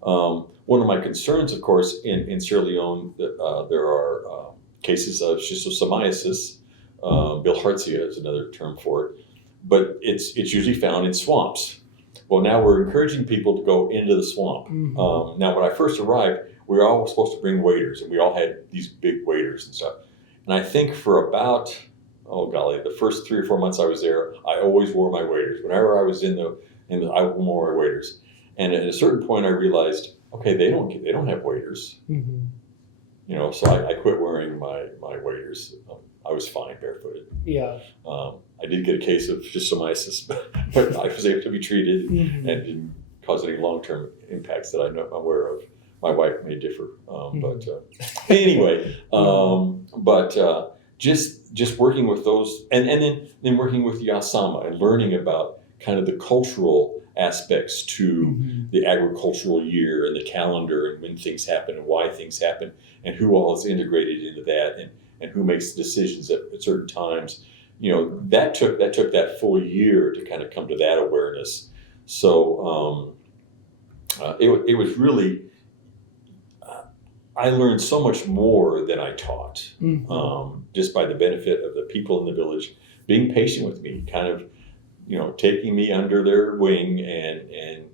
One of my concerns, of course, in Sierra Leone, there are cases of schistosomiasis. Bilharzia is another term for it. But it's usually found in swamps. Well, now we're encouraging people to go into the swamp. Mm-hmm. Now, when I first arrived, we were all supposed to bring waders, and we all had these big waders and stuff. And I think for about, the first 3 or 4 months I was there, I always wore my waders. Whenever I was I wore my waders. And at a certain point, I realized, okay, they don't have waders. Mm-hmm. So I quit wearing my waders. I was fine barefooted. Yeah. I did get a case of schistosomiasis, but I was able to be treated and didn't cause any long-term impacts that I'm aware of. My wife may differ, but anyway. Just working with those, and then working with Yasama and learning about kind of the cultural aspects to the agricultural year and the calendar and when things happen and why things happen and who all is integrated into that and who makes the decisions at certain times. That took that full year to kind of come to that awareness. So it was really. I learned so much more than I taught, just by the benefit of the people in the village being patient with me, kind of, taking me under their wing, and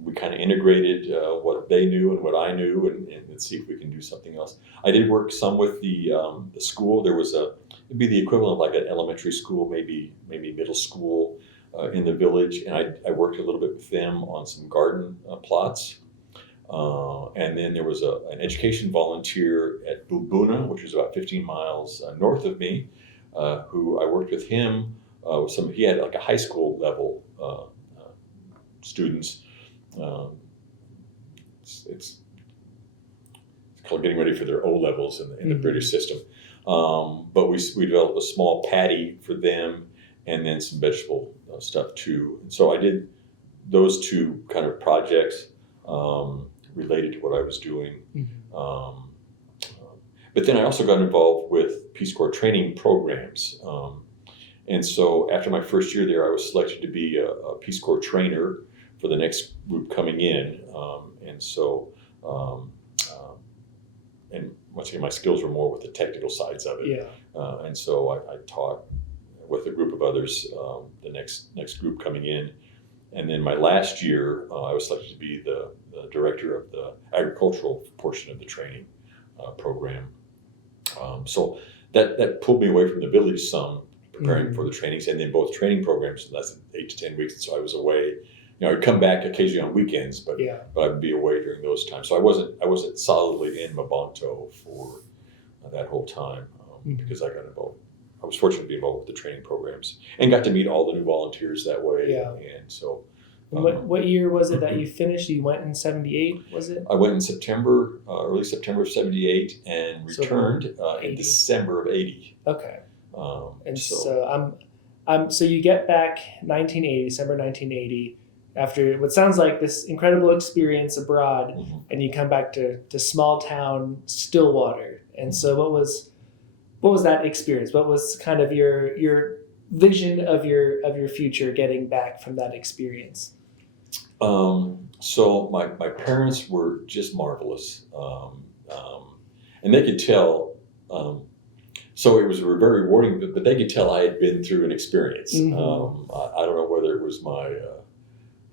we kind of integrated what they knew and what I knew, and see if we can do something else. I did work some with the school. There was it'd be the equivalent of like an elementary school, maybe middle school in the village, and I worked a little bit with them on some garden plots. And then there was an education volunteer at Bubuna, which was about 15 miles north of me, who I worked with him. He had like a high school level students. It's called getting ready for their O levels in the British system. But we developed a small patty for them, and then some vegetable stuff too. And so I did those two kind of projects. Related to what I was doing. But then I also got involved with Peace Corps training programs. And so after my first year there, I was selected to be a Peace Corps trainer for the next group coming in. And once again, my skills were more with the technical sides of it. Yeah. And so I taught with a group of others the next group coming in. And then my last year, I was selected to be the director of the agricultural portion of the training program. So that pulled me away from the village some, preparing for the trainings, and then both training programs lasted 8 to 10 weeks. And so I was away. I'd come back occasionally on weekends, but I'd be away during those times. So I wasn't solidly in Mabonto for that whole time because I got involved. I was fortunate to be involved with the training programs and got to meet all the new volunteers that way. Yeah. And so. What year was it that you finished? You went in 78, was it? I went in September, early September of 78, and returned in December of 80. Okay. So you get back 1980, December 1980, after what sounds like this incredible experience abroad, and you come back to small town Stillwater. And so what was that experience? What was kind of your vision of your future getting back from that experience? So my parents were just marvelous, and they could tell. So it was very rewarding, but they could tell I had been through an experience. I don't know whether it was my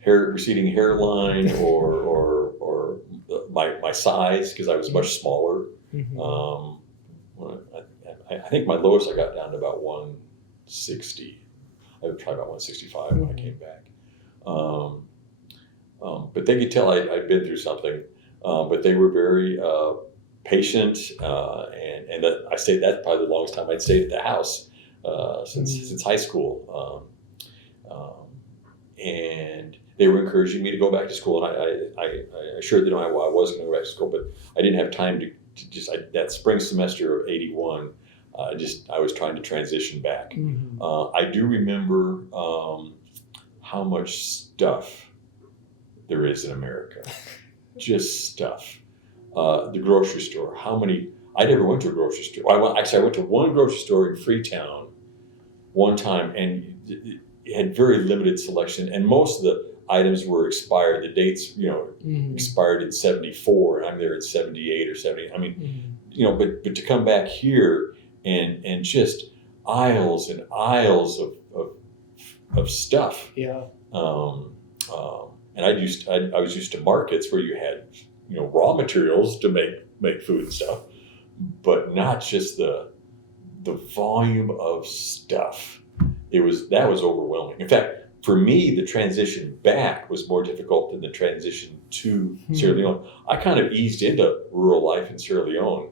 receding hairline or my size, because I was much smaller. I think my lowest I got down to about 160. I would try about 165 when I came back. But they could tell I'd been through something. But they were very patient, and that I stayed. That's probably the longest time I'd stayed at the house since high school. And they were encouraging me to go back to school, and I assured them I was going to go back to school, but I didn't have time to that spring semester of '81. I was trying to transition back. I do remember how much stuff there is in America, just stuff. The grocery store. I never went to a grocery store. I went to one grocery store in Freetown one time, and it had very limited selection, and most of the items were expired. The dates, expired in '74, and I'm there in '78 or '70. I mean, but to come back here and just aisles and aisles of stuff. Yeah. And I was used to markets where you had raw materials to make food and stuff, but not just the volume of stuff. That was overwhelming. In fact, for me, the transition back was more difficult than the transition to Sierra Leone. I kind of eased into rural life in Sierra Leone.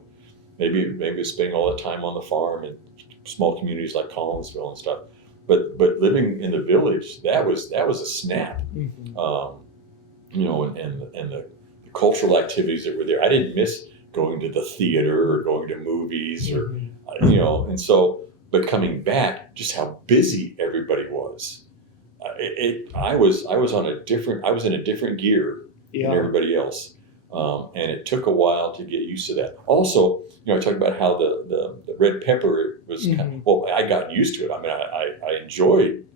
Maybe spending all that time on the farm and small communities like Collinsville and stuff. But living in the village, that was a snap. And the cultural activities that were there. I didn't miss going to the theater or going to movies or and so. But coming back, just how busy everybody was. I was in a different gear than everybody else, and it took a while to get used to that. Also, I talked about how the red pepper was I got used to it. I mean, I enjoyed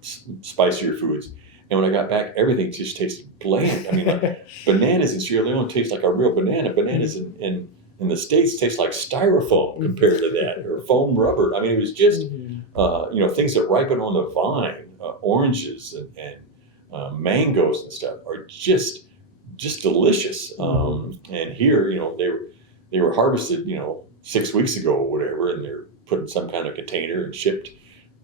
spicier foods, and when I got back, everything just tasted bland. I mean, like, bananas in Sierra Leone taste like a real banana. Bananas in the States taste like styrofoam compared to that, or foam rubber. I mean, it was just things that ripen on the vine, oranges and mangoes and stuff are just delicious. And here, they were harvested, 6 weeks ago or whatever, and they're put in some kind of container and shipped.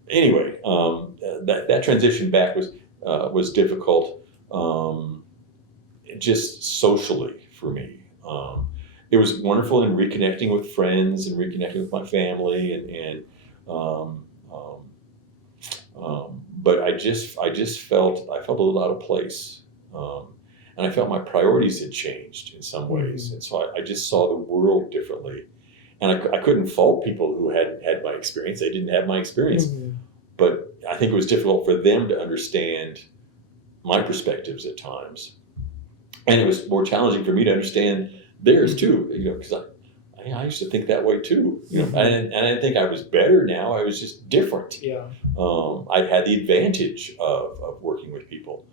Anyway, that transition back was difficult, just socially for me. It was wonderful in reconnecting with friends and reconnecting with my family, but I just felt a little out of place, and I felt my priorities had changed in some ways, and so I just saw the world differently, and I couldn't fault people who had my experience. They didn't have my experience, but I think it was difficult for them to understand my perspectives at times, and it was more challenging for me to understand theirs too, because I used to think that way too, and I didn't think I was better now. I was just different. Yeah. I had the advantage of working with people.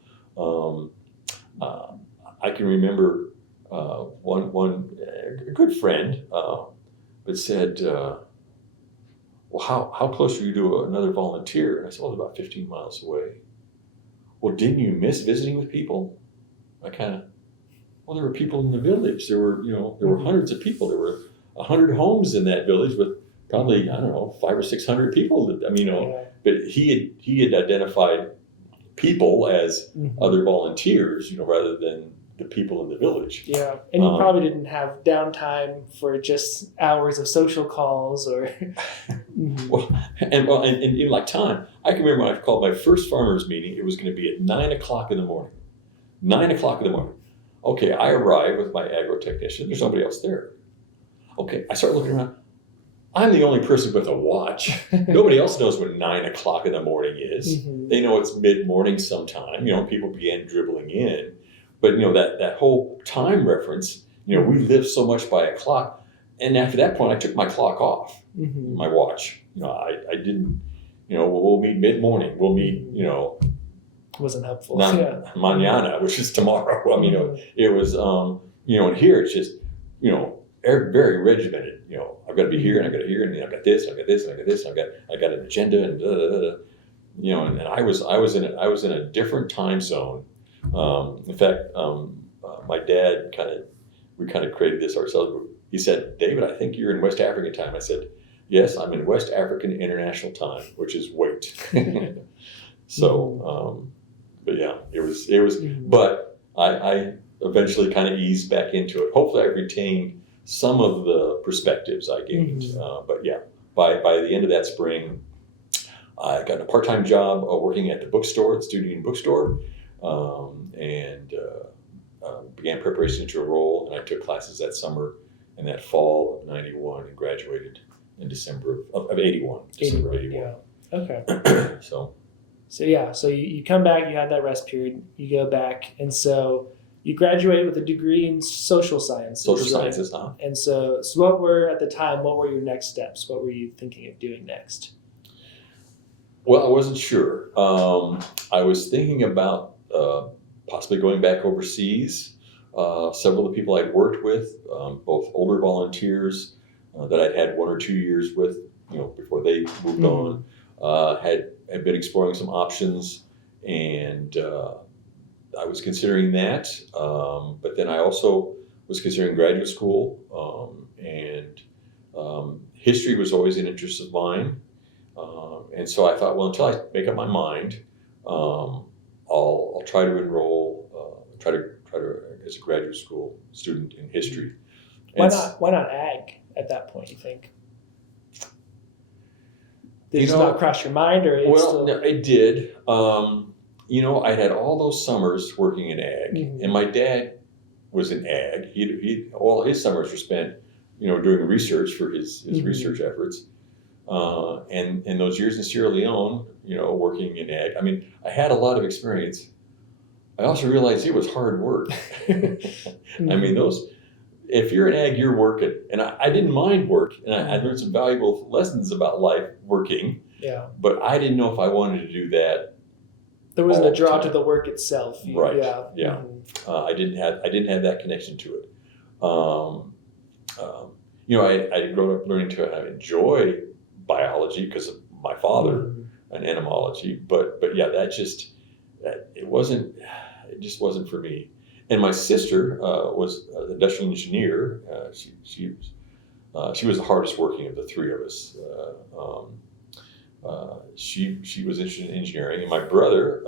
I can remember one a good friend, but said, "Well, how close are you to another volunteer?" And I said, "Well, it's about 15 miles away." "Well, didn't you miss visiting with people?" Well, there were people in the village. There were hundreds of people. There were 100 homes in that village with probably, 500 or 600 people. But he had identified people as other volunteers, rather than the people in the village. Yeah, and you probably didn't have downtime for just hours of social calls or. And even like time. I can remember when I called my first farmers meeting. It was going to be at 9:00 in the morning. 9:00 in the morning. Okay, I arrive with my agro-technician. There's nobody else there. Okay, I start looking around. I'm the only person with a watch. Nobody else knows what 9:00 in the morning is. They know it's mid-morning sometime. People began dribbling in. But, that whole time reference, we live so much by a clock. And after that point, I took my clock off, my watch. I didn't, we'll meet mid-morning. We'll meet, wasn't helpful. Mañana, which is tomorrow. It was, and here it's just, very regimented. I've got to be here, and I've got to here, and I've got this, and I've got this, and I've got this, and I got an agenda, and and I was in a different time zone. In fact, my dad we created this ourselves. He said, "David, I think you're in West African time." I said, "Yes, I'm in West African International Time, which is wait." So, but yeah, it was. But eventually kind of eased back into it. Hopefully I retained some of the perspectives I gained. But yeah, by the end of that spring, I got a part-time job working at the bookstore, the student union bookstore, and began preparation to enroll. And I took classes that summer and that fall of '91 and graduated in December of '81. December 81. Yeah. Okay. So you come back, you had that rest period, you go back, and so you graduated with a degree in social sciences. Social sciences, huh? And so what were your next steps? What were you thinking of doing next? Well, I wasn't sure. I was thinking about possibly going back overseas. Several of the people I'd worked with, both older volunteers that I'd had 1 or 2 years with, before they moved on, had been exploring some options, and I was considering that. But then I also was considering graduate school, and history was always an interest of mine. And so I thought, well, until I make up my mind, I'll try to enroll, try to as a graduate school student in history. Why not ag at that point, you think? Did it not cross your mind, or no, it did. I had all those summers working in ag, and my dad was in ag. He all his summers were spent, doing research for his research efforts. And those years in Sierra Leone, working in ag, I mean, I had a lot of experience. I also realized it was hard work. I mean, if you're in ag, you're working. And I didn't mind work, and I learned some valuable lessons about life working. Yeah. But I didn't know if I wanted to do that. There wasn't a draw to the work itself. Right. Yeah. Yeah. I didn't have that connection to it. I grew up learning to enjoy biology because of my father and entomology, but yeah, it just wasn't for me. And my sister was an industrial engineer. She was the hardest working of the three of us. She was interested in engineering, and my brother,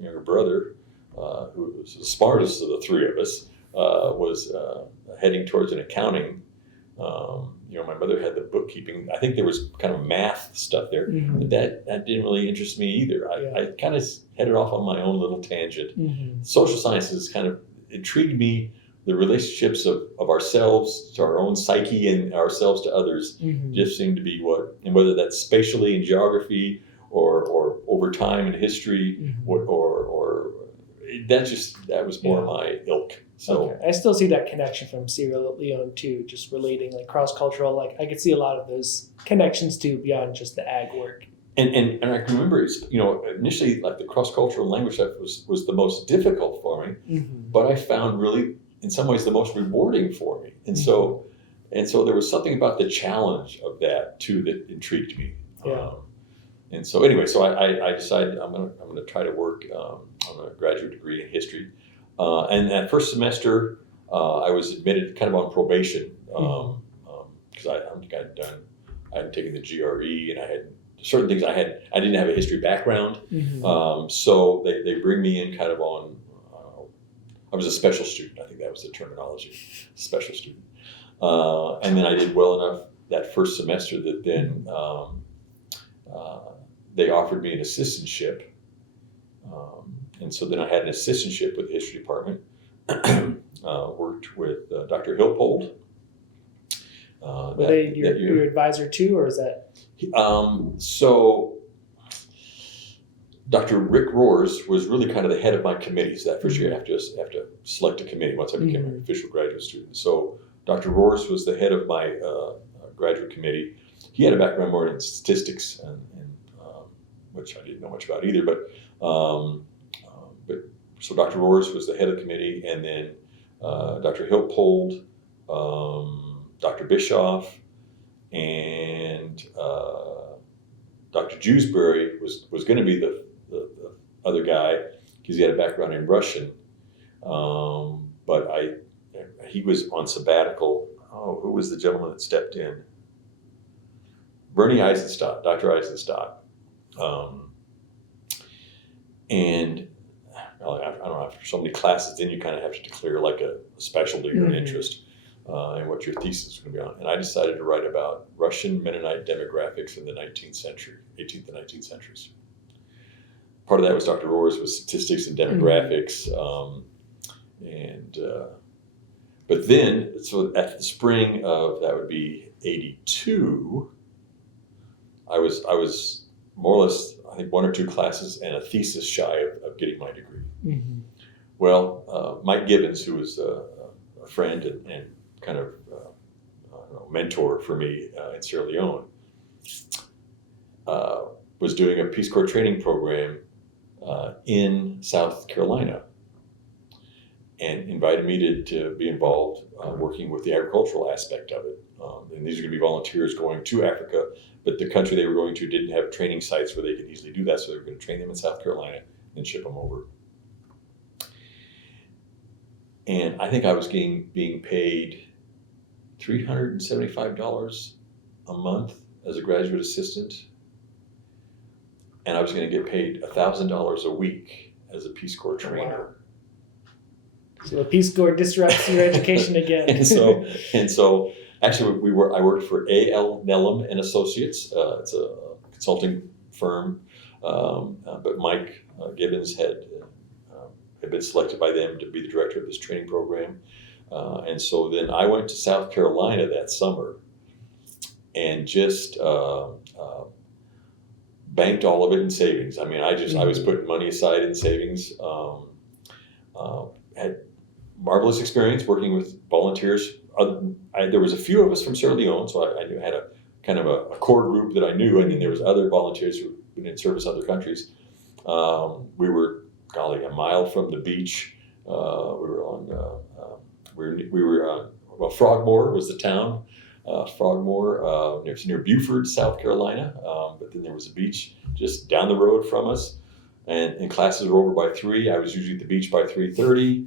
younger brother, who was the smartest of the three of us, was heading towards an accounting. My mother had the bookkeeping. I think there was kind of math stuff there, but that didn't really interest me either. I kind of headed off on my own little tangent. Social sciences kind of intrigued me. The relationships of ourselves to our own psyche and ourselves to others just seemed to be and whether that's spatially in geography or over time in history, or that was more my ilk. So okay. I still see that connection from Sierra Leone too, just relating like cross-cultural. Like I could see a lot of those connections too beyond just the ag work. And I can remember, initially like the cross-cultural language stuff was the most difficult for me, but I found really in some ways the most rewarding for me. And so there was something about the challenge of that too that intrigued me. Yeah. And so anyway, so I decided I'm gonna try to work on a graduate degree in history. And that first semester, I was admitted kind of on probation because I hadn't taken the GRE, and I had certain things I didn't have a history background. So they bring me in kind of on. I was a special student. I think that was the terminology, special student. And then I did well enough that first semester that then they offered me an assistantship. And so then I had an assistantship with the history department, worked with Dr. Hilpold. Were they your advisor too, or is that? So Dr. Rick Roars was really kind of the head of my committees. That first year, I have to select a committee once I became an official graduate student. So Dr. Roars was the head of my graduate committee. He had a background more in statistics, and which I didn't know much about either. But so Dr. Roars was the head of the committee, and then Dr. Hilpold, Dr. Bischoff, and Dr. Jewsbury was going to be the other guy because he had a background in Russian, but he was on sabbatical. Oh, who was the gentleman that stepped in? Bernie Eisenstadt, Dr. Eisenstadt, and I don't know, after so many classes, then you kind of have to declare like a specialty or an interest in what your thesis is going to be on. And I decided to write about Russian Mennonite demographics in the 19th century, 18th and 19th centuries. Part of that was Dr. Rohr's was statistics and demographics. But then, so at the spring of, that would be 82, I was more or less, I think, 1 or 2 classes and a thesis shy of getting my degree. Mm-hmm. Well, Mike Gibbons, who was a friend and kind of mentor for me in Sierra Leone, was doing a Peace Corps training program in South Carolina, and invited me to be involved working with the agricultural aspect of it. And these are going to be volunteers going to Africa, but the country they were going to didn't have training sites where they could easily do that, so they were going to train them in South Carolina and ship them over. And I think I was being paid $375 a month as a graduate assistant, and I was going to get paid $1,000 a week as a Peace Corps trainer. Wow. So the Peace Corps disrupts your education again. and so actually I worked for A.L. Nellum and Associates. It's a consulting firm, but Mike Gibbons had been selected by them to be the director of this training program. And so then I went to South Carolina that summer and just banked all of it in savings. I mean, I was putting money aside in savings. Had marvelous experience working with volunteers. There was a few of us from Sierra Leone, so I knew I had a kind of a core group that I knew, and then there was other volunteers who been in service other countries. We were, golly, a mile from the beach. Well, Frogmore was the town. Frogmore, near Beaufort, South Carolina. But then there was a beach just down the road from us. And classes were over by 3. I was usually at the beach by 3:30,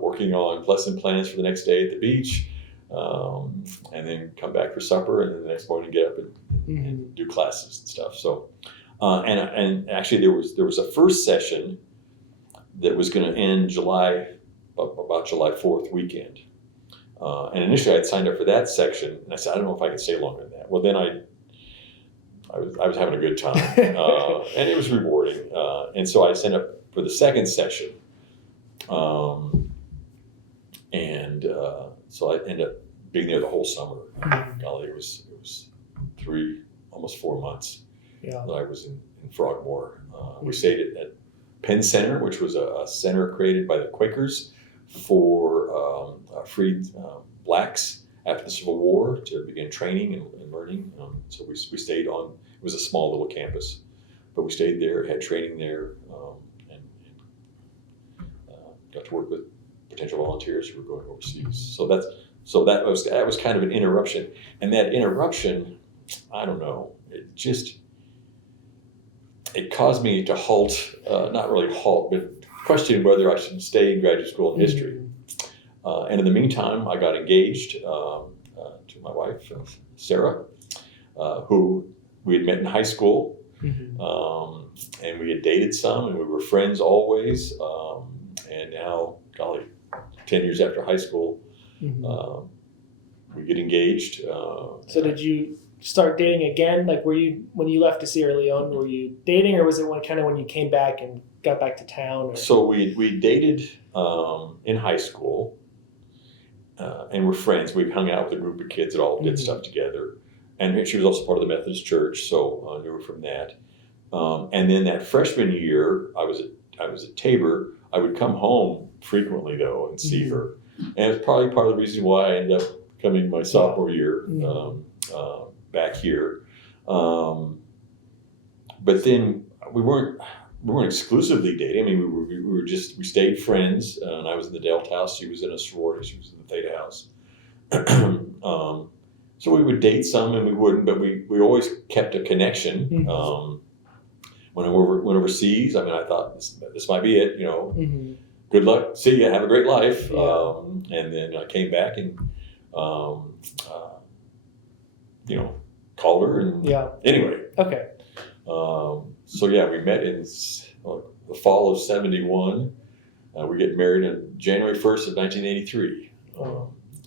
working on lesson plans for the next day at the beach, and then come back for supper, and then the next morning get up and do classes and stuff. So, and actually there was a first session that was going to end about July 4th weekend. And initially I'd signed up for that section, and I said, I don't know if I can stay longer than that. Well, then I was having a good time, and it was rewarding. And so I signed up for the second session. So I ended up being there the whole summer. Golly, it was 3, almost 4 months that I was in Frogmore. We stayed at Penn Center, which was a center created by the Quakers for freed blacks after the Civil War to begin training and learning. So we stayed on, it was a small little campus, but we stayed there, had training there, and got to work with potential volunteers who were going overseas. So that was kind of an interruption. And that interruption, I don't know, it caused me to halt, not really halt, but question whether I should stay in graduate school in history. And in the meantime, I got engaged to my wife, Sarah, who we had met in high school. And we had dated some, and we were friends always. And now, golly, 10 years after high school, we get engaged. So did you start dating again? Like, when you left to Sierra Leone, were you dating, or was it when you came back and got back to town? Or? So we dated in high school, and we're friends. We hung out with a group of kids that all did stuff together. And she was also part of the Methodist Church, so I knew her from that. And then that freshman year, I was at Tabor. I would come home frequently, though, and see her. And it's probably part of the reason why I ended up coming my sophomore year back here. But then we weren't exclusively dating. I mean, we stayed friends. And I was in the Delta House. She was in a sorority. She was in the Theta House. So we would date some and we wouldn't, but we always kept a connection. When I went overseas, I mean, I thought this might be it, good luck, see ya, have a great life. And then I came back and, called her and anyway. Okay. So yeah, we met in the fall of '71. We get married on January 1st of 1983.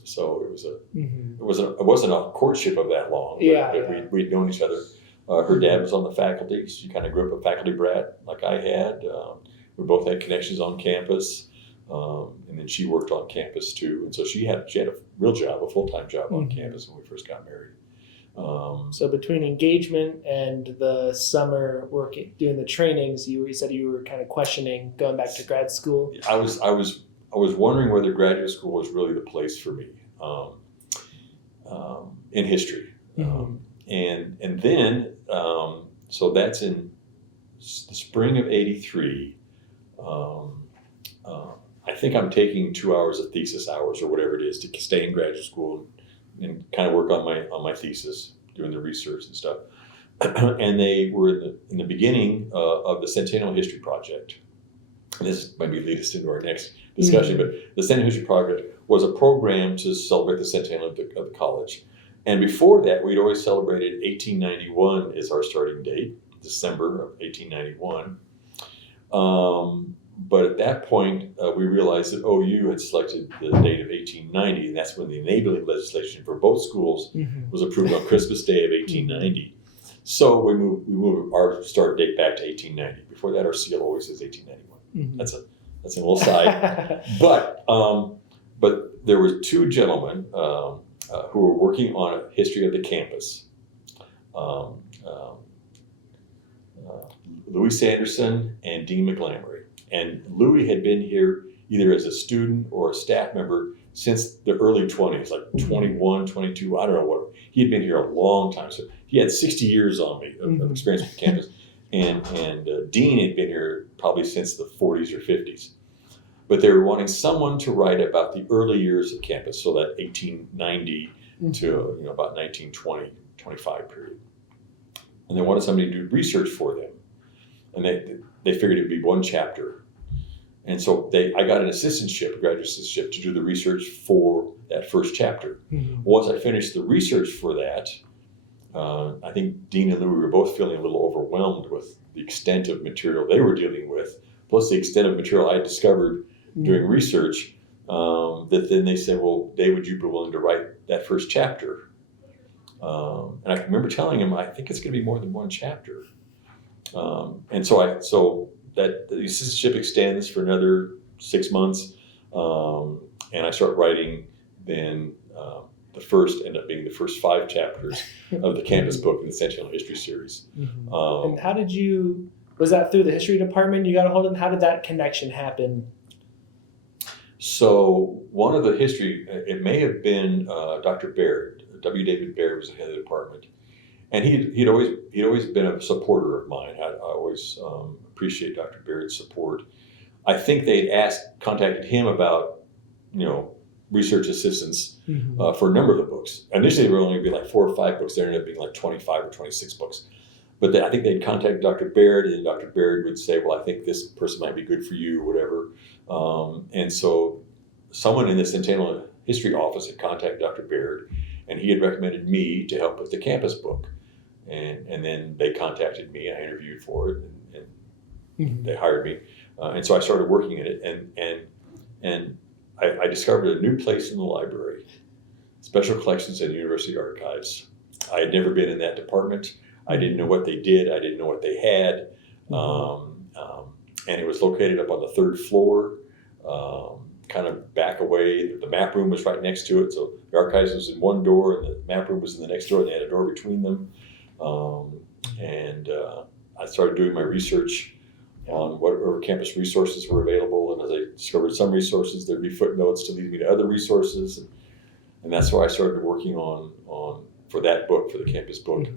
So it wasn't a courtship of that long. But we'd known each other. Her dad was on the faculty. She kind of grew up a faculty brat like I had. We both had connections on campus, and then she worked on campus too. And so she had a real job, a full-time job on campus when we first got married. So between engagement and the summer working, doing the trainings, you said you were kind of questioning going back to grad school. I was wondering whether graduate school was really the place for me in history. And then so that's in the spring of '83. I think I'm taking 2 hours of thesis hours or whatever it is to stay in graduate school and kind of work on my thesis, doing the research and stuff. And they were in the beginning of the Centennial History Project. And this might lead us into our next discussion, but the Centennial History Project was a program to celebrate the centennial of the college. And before that, we'd always celebrated 1891 as our starting date, December of 1891. But at that point, we realized that OU had selected the date of 1890, and that's when the enabling legislation for both schools was approved on Christmas Day of 1890. So we moved our start date back to 1890. Before that, our seal always says 1891. That's a little side. But there were two gentlemen who were working on a history of the campus. Louis Sanderson and Dean McGlamory. And Louis had been here either as a student or a staff member since the early 20s, like 21, 22, I don't know what. He had been here a long time. So he had 60 years on me of experience with campus. And Dean had been here probably since the 40s or 50s. But they were wanting someone to write about the early years of campus, so that 1890 to about 1920, 25 period. And they wanted somebody to do research for them. And they figured it would be one chapter. And so I got an assistantship, a graduate assistantship, to do the research for that first chapter. Once I finished the research for that, I think Dean and Louis were both feeling a little overwhelmed with the extent of material they were dealing with, plus the extent of material I had discovered doing research, that then they said, well, Dave, would you be willing to write that first chapter? And I remember telling him, I think it's going to be more than one chapter. And so that the assistantship extends for another 6 months, and I start writing. Then the first ended up being the first 5 chapters of the campus book in the Centennial History Series. And how did was that through the history department you got a hold of them? How did that connection happen? So one of the history, it may have been Dr. Baird. W. David Baird was the head of the department. And he'd always been a supporter of mine. I always appreciate Dr. Baird's support. I think they'd contacted him about, research assistance for a number of the books. Initially, there were only be like 4 or 5 books. There ended up being like 25 or 26 books. But I think they'd contact Dr. Baird, and Dr. Baird would say, well, I think this person might be good for you, or whatever. And so someone in the Centennial History office had contacted Dr. Baird, and he had recommended me to help with the campus book. And then they contacted me. I interviewed for it, and they hired me. And so I started working in it, and I discovered a new place in the library, Special Collections and University Archives. I had never been in that department. I didn't know what they did. I didn't know what they had. And it was located up on the 3rd floor, kind of back away. The map room was right next to it. So the archives was in one door, and the map room was in the next door, and they had a door between them. I started doing my research on whatever campus resources were available. And as I discovered some resources, there'd be footnotes to lead me to other resources. And that's why I started working on for that book, for the campus book.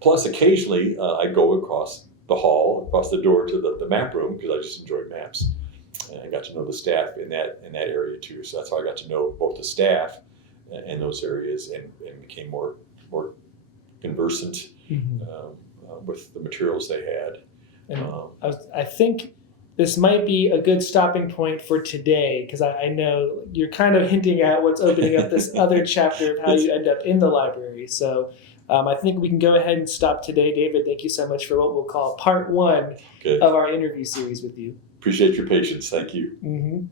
Plus, occasionally, I'd go across the hall, across the door to the map room, because I just enjoyed maps. And I got to know the staff in that area too. So that's how I got to know both the staff in those areas, and became more conversant with the materials they had. And I think this might be a good stopping point for today, because I know you're kind of hinting at what's opening up this other chapter of how you end up in the library. So I think we can go ahead and stop today. David, thank you so much for what we'll call part one Good. of our interview series with you. Appreciate your patience. Thank you. Mm-hmm.